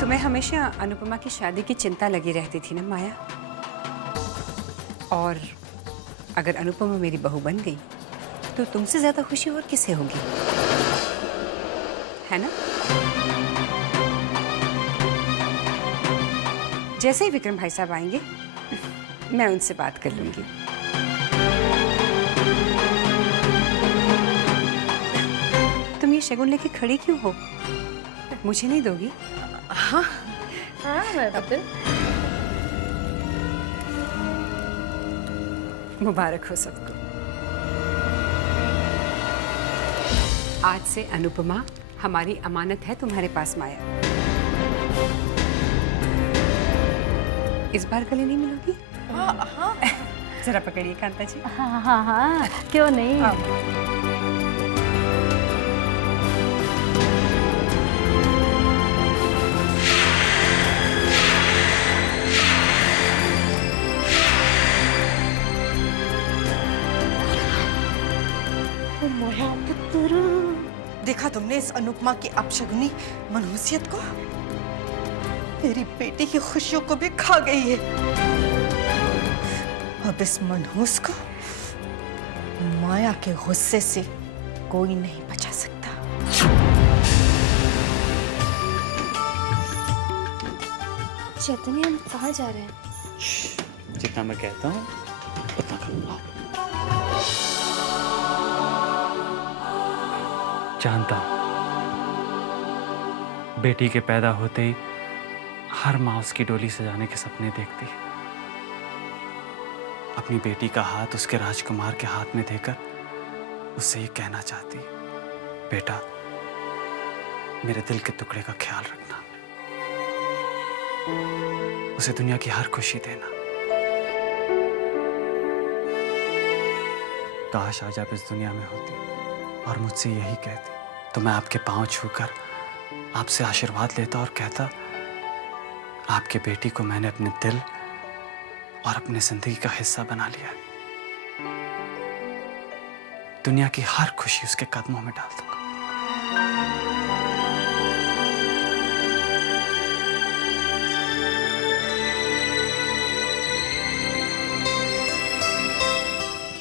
तुम्हें हमेशा अनुपमा की शादी की चिंता लगी रहती थी ना माया, और अगर अनुपमा मेरी बहू बन गई तो तुमसे ज्यादा खुशी और किसे होगी, है ना? जैसे ही विक्रम भाई साहब आएंगे मैं उनसे बात कर लूंगी। तुम ये शगुन लेके खड़ी क्यों हो? मुझे नहीं दोगी? हाँ हाँ, मैं पुत्र। मुबारक हो सबको। आज से अनुपमा हमारी अमानत है तुम्हारे पास माया। इस बार गले नहीं मिलोगी? हाँ। जरा पकड़िए कांता जी। हाँ हाँ हाँ, क्यों नहीं। देखा तुमने इस अनुपमा की अपशगुनी मनहूसियत को? मेरी बेटी की खुशियों को भी खा गई है। अब इस मनहूस को माया के गुस्से से कोई नहीं बचा सकता। चैतन्य, हम कहाँ जा रहे हैं? जितना मैं कहता हूँ उतना करूँगा। जानता हूँ बेटी के पैदा होते ही हर माँ उसकी डोली सजाने के सपने देखती है। अपनी बेटी का हाथ उसके राजकुमार के हाथ में देकर उससे ये कहना चाहती, बेटा मेरे दिल के टुकड़े का ख्याल रखना, उसे दुनिया की हर खुशी देना। काश आज आप इस दुनिया में होती और मुझसे यही कहती, तो मैं आपके पांव छूकर आपसे आशीर्वाद लेता और कहता, आपकी बेटी को मैंने अपने दिल और अपनी जिंदगी का हिस्सा बना लिया। दुनिया की हर खुशी उसके कदमों में डाल दूंगा।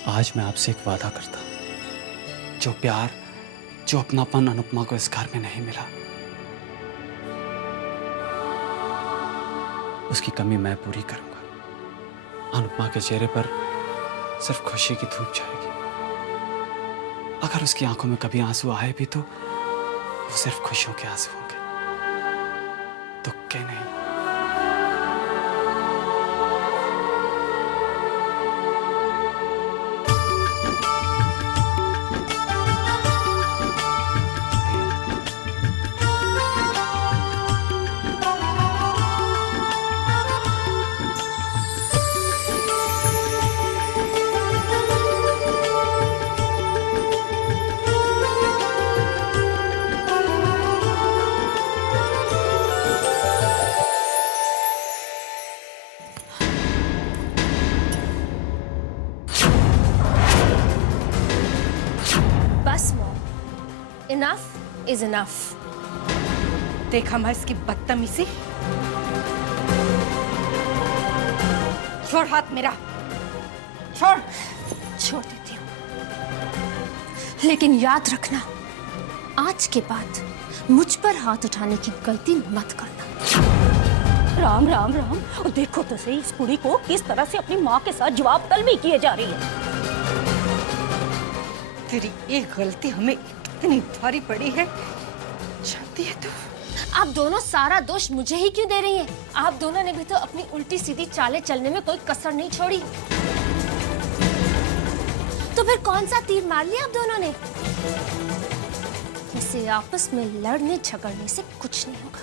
आज मैं आपसे एक वादा करता हूं, जो प्यार, जो अपनापन अनुपमा को इस घर में नहीं मिला, उसकी कमी मैं पूरी करूंगा। अनुपमा के चेहरे पर सिर्फ खुशी की धूप छाएगी। अगर उसकी आंखों में कभी आंसू आए भी तो वो सिर्फ खुशियों के आंसू होंगे, दुख के नहीं। Enough is enough. देखा मैं इसकी बदतमीजी। छोड़ हाथ मेरा, छोड़। छोड़ देती हूँ, लेकिन याद रखना, आज के बाद मुझ पर हाथ उठाने की गलती मत करना। राम राम राम, और देखो तो सही इस कुड़ी को किस तरह से अपनी माँ के साथ जवाब तलबी किए जा रही है। तेरी एक गलती हमें इतनी भारी पड़ी है, जानती है तू? आप दोनों सारा दोष मुझे ही क्यों दे रही हैं? आप दोनों ने भी तो अपनी उल्टी सीधी चालें चलने में कोई कसर नहीं छोड़ी। तो फिर कौन सा तीर मार लिया आप दोनों ने? इसे आपस में लड़ने झगड़ने से कुछ नहीं होगा।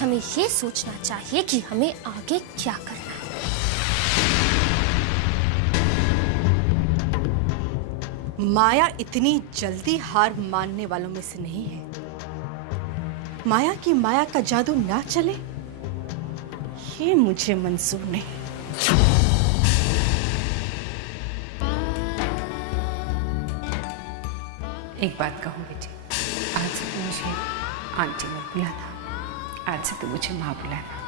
हमें ये सोचना चाहिए कि हमें आगे क्या करना है। माया इतनी जल्दी हार मानने वालों में से नहीं है। माया की माया का जादू ना चले, ये मुझे मंजूर नहीं। एक बात कहूँ बेटी, आज से तू मुझे आंटी मत बुलाना, आज से तू मुझे माँ बुलाना।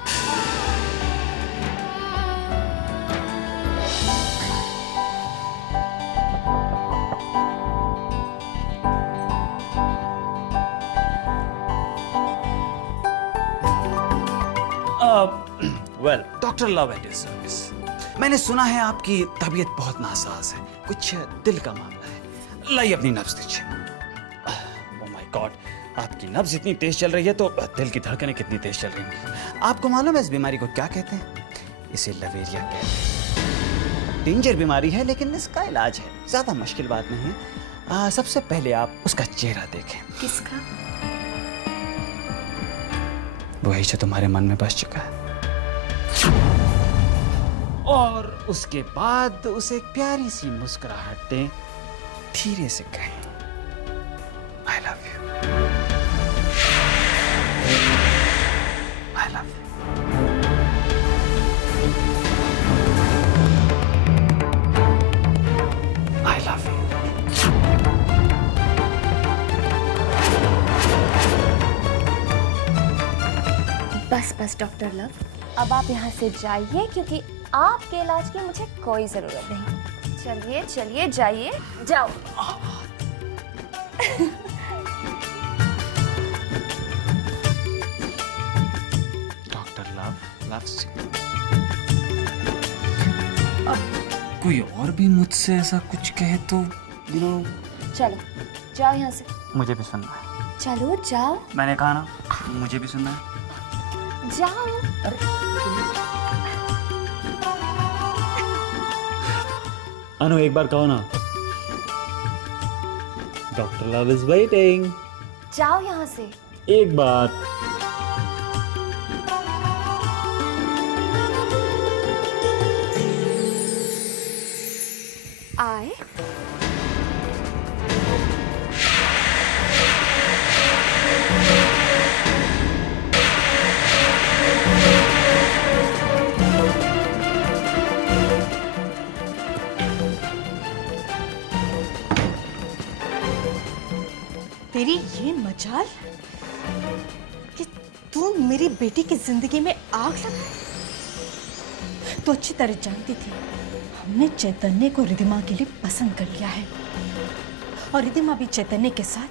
Well, doctor love at your service. मैंने सुना है आपकी तबीयत बहुत नासाज है, कुछ दिल का मामला है। लाइए अपनी नब्ज दीजिए। ओह माय गॉड, आपकी नब्ज इतनी तेज चल रही है तो दिल की धड़कनें कितनी तेज चल रही हैं। आपको मालूम है इस बीमारी को क्या कहते हैं? इसे लवेरिया कहते हैं। डेंजर बीमारी है, लेकिन इसका इलाज है, ज्यादा मुश्किल बात नहीं है। सबसे पहले आप उसका चेहरा देखें। किसका? वही जो तुम्हारे मन में बस चुका है। और उसके बाद उसे एक प्यारी सी मुस्कुराहट दें, धीरे से कहें, I love you, I love you। I love you। बस बस डॉक्टर लव, अब आप यहाँ से जाइए, क्योंकि आपके इलाज की मुझे कोई जरूरत नहीं। चलिए चलिए, जाइए, जाओ। Doctor love loves you. अब कोई और भी मुझसे ऐसा कुछ कहे तो चलो जाओ यहाँ से। मुझे भी सुनना है। चलो जाओ। मैंने कहा ना, मुझे भी सुनना है। जाओ। अनु एक बार कहो ना, डॉक्टर लव इज वेटिंग। जाओ यहाँ से। एक बार। I आए? तेरी ये मजाल कि तू मेरी बेटी की जिंदगी में आग लगा। तो अच्छी तरह जानती थी हमने चैतन्य को रिधिमा के लिए पसंद कर लिया है और रिधिमा भी चैतन्य के साथ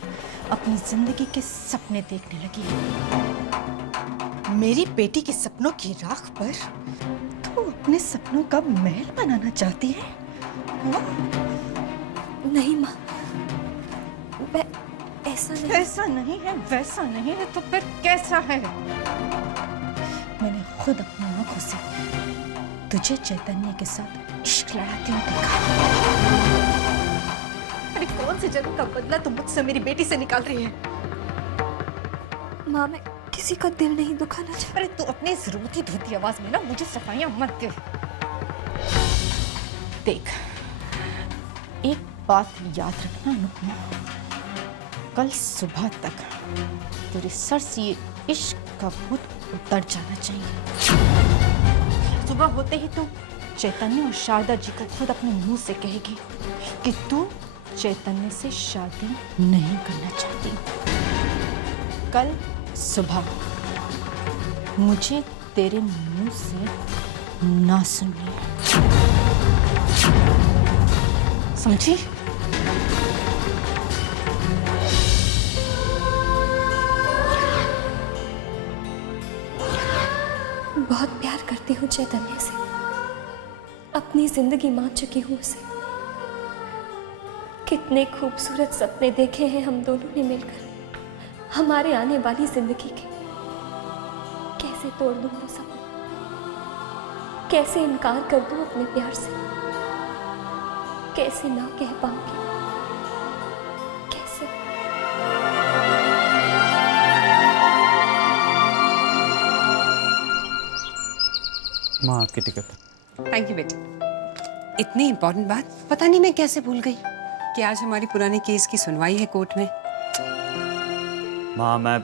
अपनी जिंदगी के सपने देखने लगी है। मेरी बेटी के सपनों की राख पर तू अपने सपनों का महल बनाना चाहती है? नहीं माँ, ऐसा नहीं है, वैसा नहीं है, तो फिर कैसा है? मैंने खुद अपनी आंखों से तुझे चैतन्य के साथ इश्क लड़ाते हुए देखा। अरे कौन से जन्म का बदला तुम मुझसे मेरी बेटी से निकाल रही है? माँ, मैं किसी का दिल नहीं दुखाना चाहती। अरे तू अपनी जरूरती धोती आवाज में ना मुझे सफाइयां मत दे। देख, एक बात याद रखना नुकमा, कल सुबह तक तेरे सर से ये इश्क का भूत उतर जाना चाहिए। सुबह होते ही तू चैतन्य और शारदा जी को खुद अपने मुंह से कहेगी कि तू चैतन्य से शादी नहीं करना चाहती। कल सुबह मुझे तेरे मुंह से ना सुननी, समझी? बहुत प्यार करती हूँ चैतन्य से, अपनी जिंदगी मान चुकी हूँ उसे। कितने खूबसूरत सपने देखे हैं हम दोनों ने मिलकर हमारे आने वाली जिंदगी के। कैसे तोड़ दूँ वो सपने, कैसे इनकार कर दूँ अपने प्यार से, कैसे ना कह पाऊंगी, कैसे? माँ, आपकी टिकट। थैंक यू बेटी। इतनी इम्पोर्टेंट बात पता नहीं मैं कैसे भूल गई कि आज हमारी पुराने केस की सुनवाई है कोर्ट में। माँ, मैं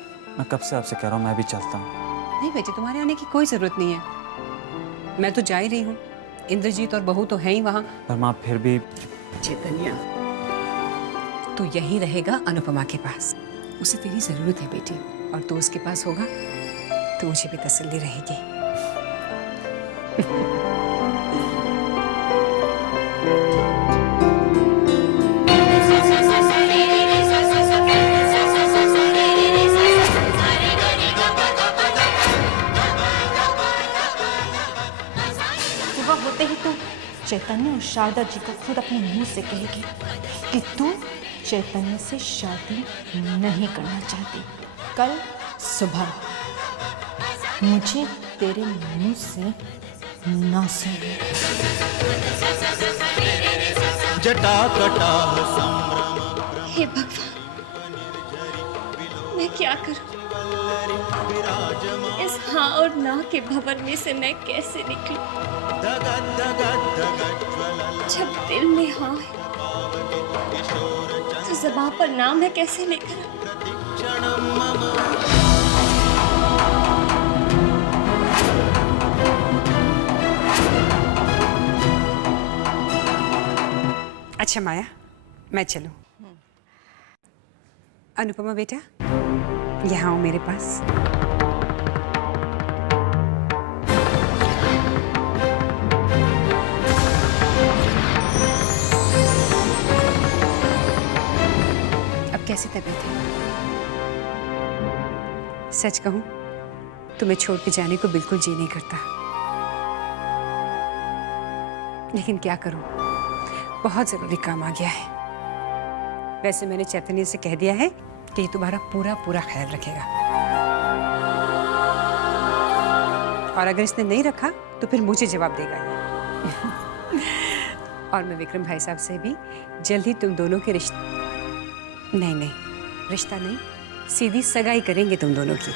कब से आपसे कह रहा हूँ मैं भी चलता हूँ। नहीं बेटी, तुम्हारे आने की कोई जरूरत नहीं है, मैं तो जा ही रही हूँ। इंद्रजीत और बहू तो है ही वहाँ। पर माँ फिर भी। चैतन्य, तू यहीं रहेगा अनुपमा के पास, उसे तेरी जरूरत है बेटी, और तू उसके पास होगा तो मुझे भी तसल्ली रहेगी। सुबह होते ही तो चैतन्य और शारदा जी को खुद अपने मुंह से कहेगी कि तू चैतन्य से शादी नहीं करना चाहती। कल सुबह मुझे तेरे मुंह से ना सुने। जटा कटा हे भगवान, मैं क्या करूं? इस हाँ और ना के भंवर में से मैं कैसे निकलूं? जब दिल में हाँ है तो ज़बान पर ना मैं कैसे लेकर अच्छा माया, मैं चलूं? अनुपमा बेटा, यहाँ आओ मेरे पास। अब कैसी तबीयत है? सच कहूं, तुम्हें छोड़ के जाने को बिल्कुल जी नहीं करता, लेकिन क्या करूं, बहुत जरूरी काम आ गया है। वैसे मैंने चैतन्य से कह दिया है कि ये तुम्हारा पूरा पूरा ख्याल रखेगा, और अगर इसने नहीं रखा तो फिर मुझे जवाब देगा ये। और मैं विक्रम भाई साहब से भी जल्द ही तुम दोनों के नहीं, रिश्ता नहीं, सीधी सगाई करेंगे तुम दोनों की।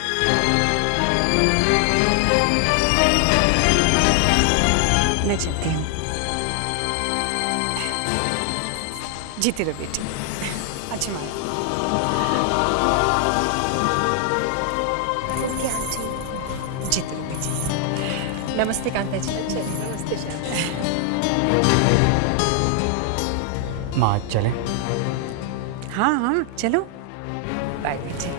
मैं चलती हूँ। जीती रहो बेटी। अच्छा माँ। क्या आंटी? जीती रहो बेटी। नमस्ते कांता जी। नमस्ते शारदा। माँ चले? हाँ हाँ चलो। बाय बेटी।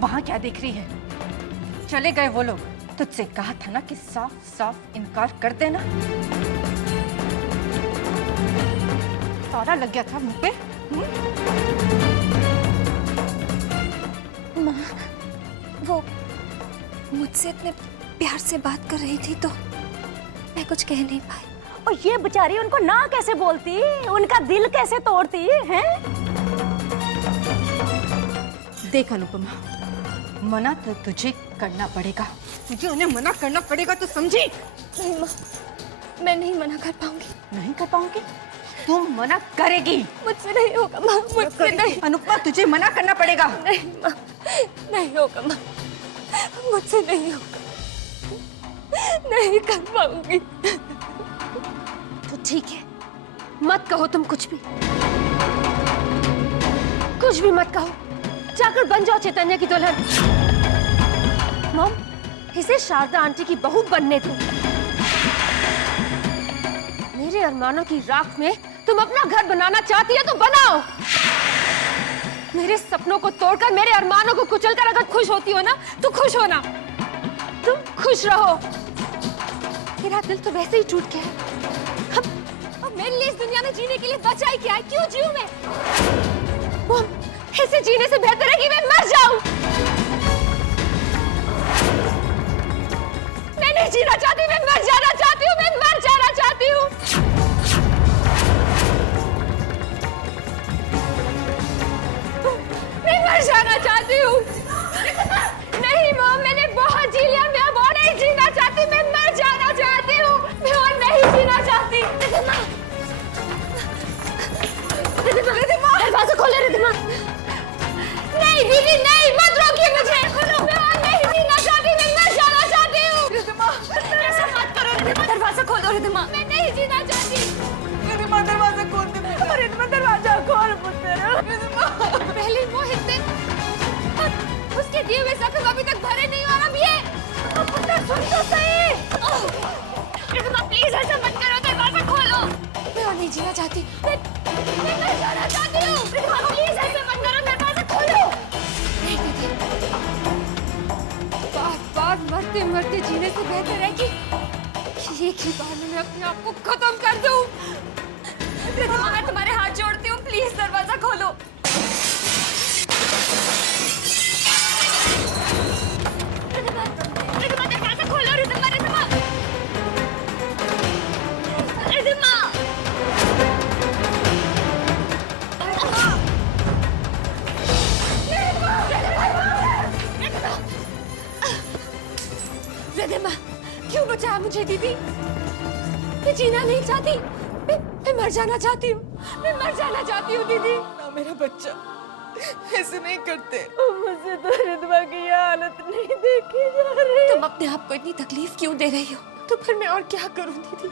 वहां क्या देख रही है? चले गए वो लोग। तुझसे कहा था ना कि साफ साफ इनकार कर देना। ताला लग गया था मुंह पे। माँ, वो मुझसे इतने प्यार से बात कर रही थी तो मैं कुछ कह नहीं पाई। और ये बेचारी उनको ना कैसे बोलती, उनका दिल कैसे तोड़ती है? देख अनुपमा, मना तो तुझे करना पड़ेगा। तुझे उन्हें मना करना पड़ेगा, तो समझी? नहीं माँ, मैं नहीं मना कर पाऊंगी। नहीं कर पाऊंगी? तुम मना करेगी। मुझसे नहीं होगा माँ, मुझसे नहीं। अनुपमा, तुझे मना करना पड़ेगा। नहीं माँ, नहीं होगा माँ, मुझसे नहीं होगा, नहीं कर पाऊंगी। तो ठीक है, मत कहो तुम कुछ भी मत कहो। जाकर बन जाओ चैतन्य की दुल्हन। मॉम, इसे शारदा आंटी की बहू बनने दो। मेरे अरमानों की राख में तुम अपना घर बनाना चाहती है तो बनाओ। मेरे सपनों को तोड़कर, मेरे अरमानों को कुचलकर अगर खुश होती हो ना, तो खुश हो ना। तुम खुश रहो। मेरा दिल तो वैसे ही टूट गया है। अब मेरे लिए इस दुनिया में जीने के लिए बचा ही क्या है? क्यों जीऊं मैं? मॉम, इसे जीने से बेहतर है कि मैं मर जाऊं। मैं नहीं जीना चाहती, मैं मर जाना चाहती हूँ, मैं मर जाना चाहती हूँ। मैं मर जाना चाहती हूँ। नहीं मॉम, मैंने बहुत जी लिया, मैं अब और नहीं जीना चाहती, मैं मर जाना चाहती हूँ, मैं और नहीं जीना चाहती। दरवाजा खोलो रिद्धिमा। नहीं दीदी नहीं, मत रोकिए मुझे। मैं और नहीं जीना चाहती, मैं मर जाना चाहती हूँ। रिद्धिमा, ऐसा मत करो रिद्धिमा। दरवाजा खोलो रिद्धिमा। मैं नहीं जीना चाहती। रिद्धिमा, दरवाजा खोल दे। रिद्धिमा, दरवाजा खोल पुत्र। रिद्धिमा, पहले मोहित ने और उसके दिए हुए जख्म अभी तक भरे नहीं, और अब ये। पुत्र सुन तो सही। रिद्धिमा प्लीज ऐसा मत करो, दरवाजा खोलो। मैं और नहीं जीना चाहती, मैं मर जाना चाहती हूँ। रिद्धिमा प्लीज ऐसा मत करो, दरवाजा खोलो। नहीं दीदी, बार-बार मरते-मरते जीने से बेहतर है कि एक ही बार में मैं अपने आप को खत्म कर दूं। रिद्धिमा, मैं तुम्हारे हाथ जोड़ती हूँ, प्लीज दरवाजा खोलो। रिद्धिमा, दरवाजा खोलो। रिद्धिमा, रिद्धिमा, रिद्धिमा। रिद्धिमा, क्यों बचाया मुझे दीदी? मैं जीना नहीं चाहती, मैं मर जाना चाहती हूँ, मैं मर जाना चाहती हूँ दीदी। ना मेरा बच्चा, ऐसे नहीं करते। मुझसे तो रिद्धिमा की ये हालत नहीं देखी जा रही। तुम अपने आप को इतनी तकलीफ क्यों दे रही हो? तो फिर मैं और क्या करूँ दीदी?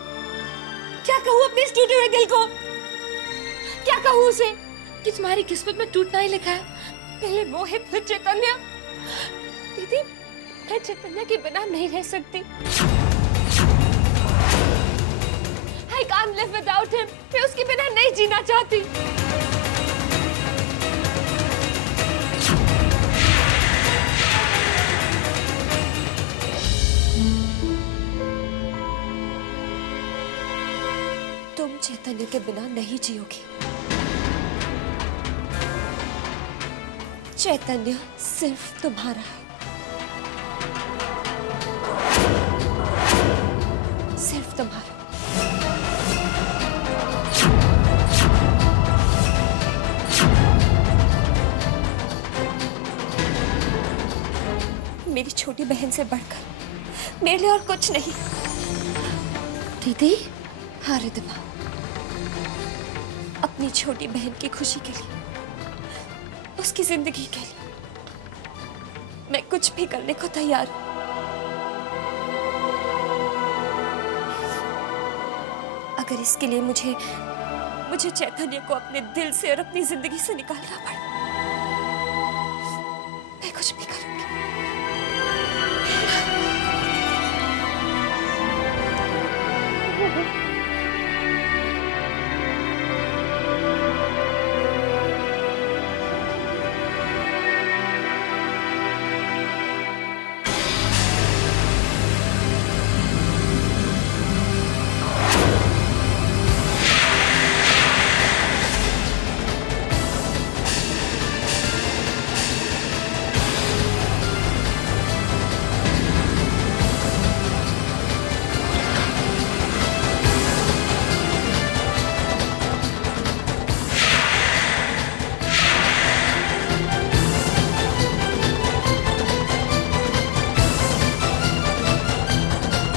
क्या कहूँ अपने इस टूटे हुए दिल को? क्या कहूँ उसे कि तुम्हारी किस्मत में टूटना ही लिखा है? पहले मोहित, फिर चैतन्य। दीदी, मैं चैतन्य के बिना नहीं रह सकती। I can't live without him. मैं उसके बिना नहीं जीना चाहती। तुम चैतन्य के बिना नहीं जियोगी। चैतन्य सिर्फ तुम्हारा है, सिर्फ तुम्हारा। मेरी छोटी छोटी बहन से बढ़कर मेरे लिए और कुछ नहीं। दीदी, हाँ रिद्धिमा, अपनी छोटी बहन की खुशी के लिए, उसकी जिंदगी के लिए मैं कुछ भी करने को तैयार हूं। अगर इसके लिए मुझे चैतन्य को अपने दिल से और अपनी जिंदगी से निकालना पड़े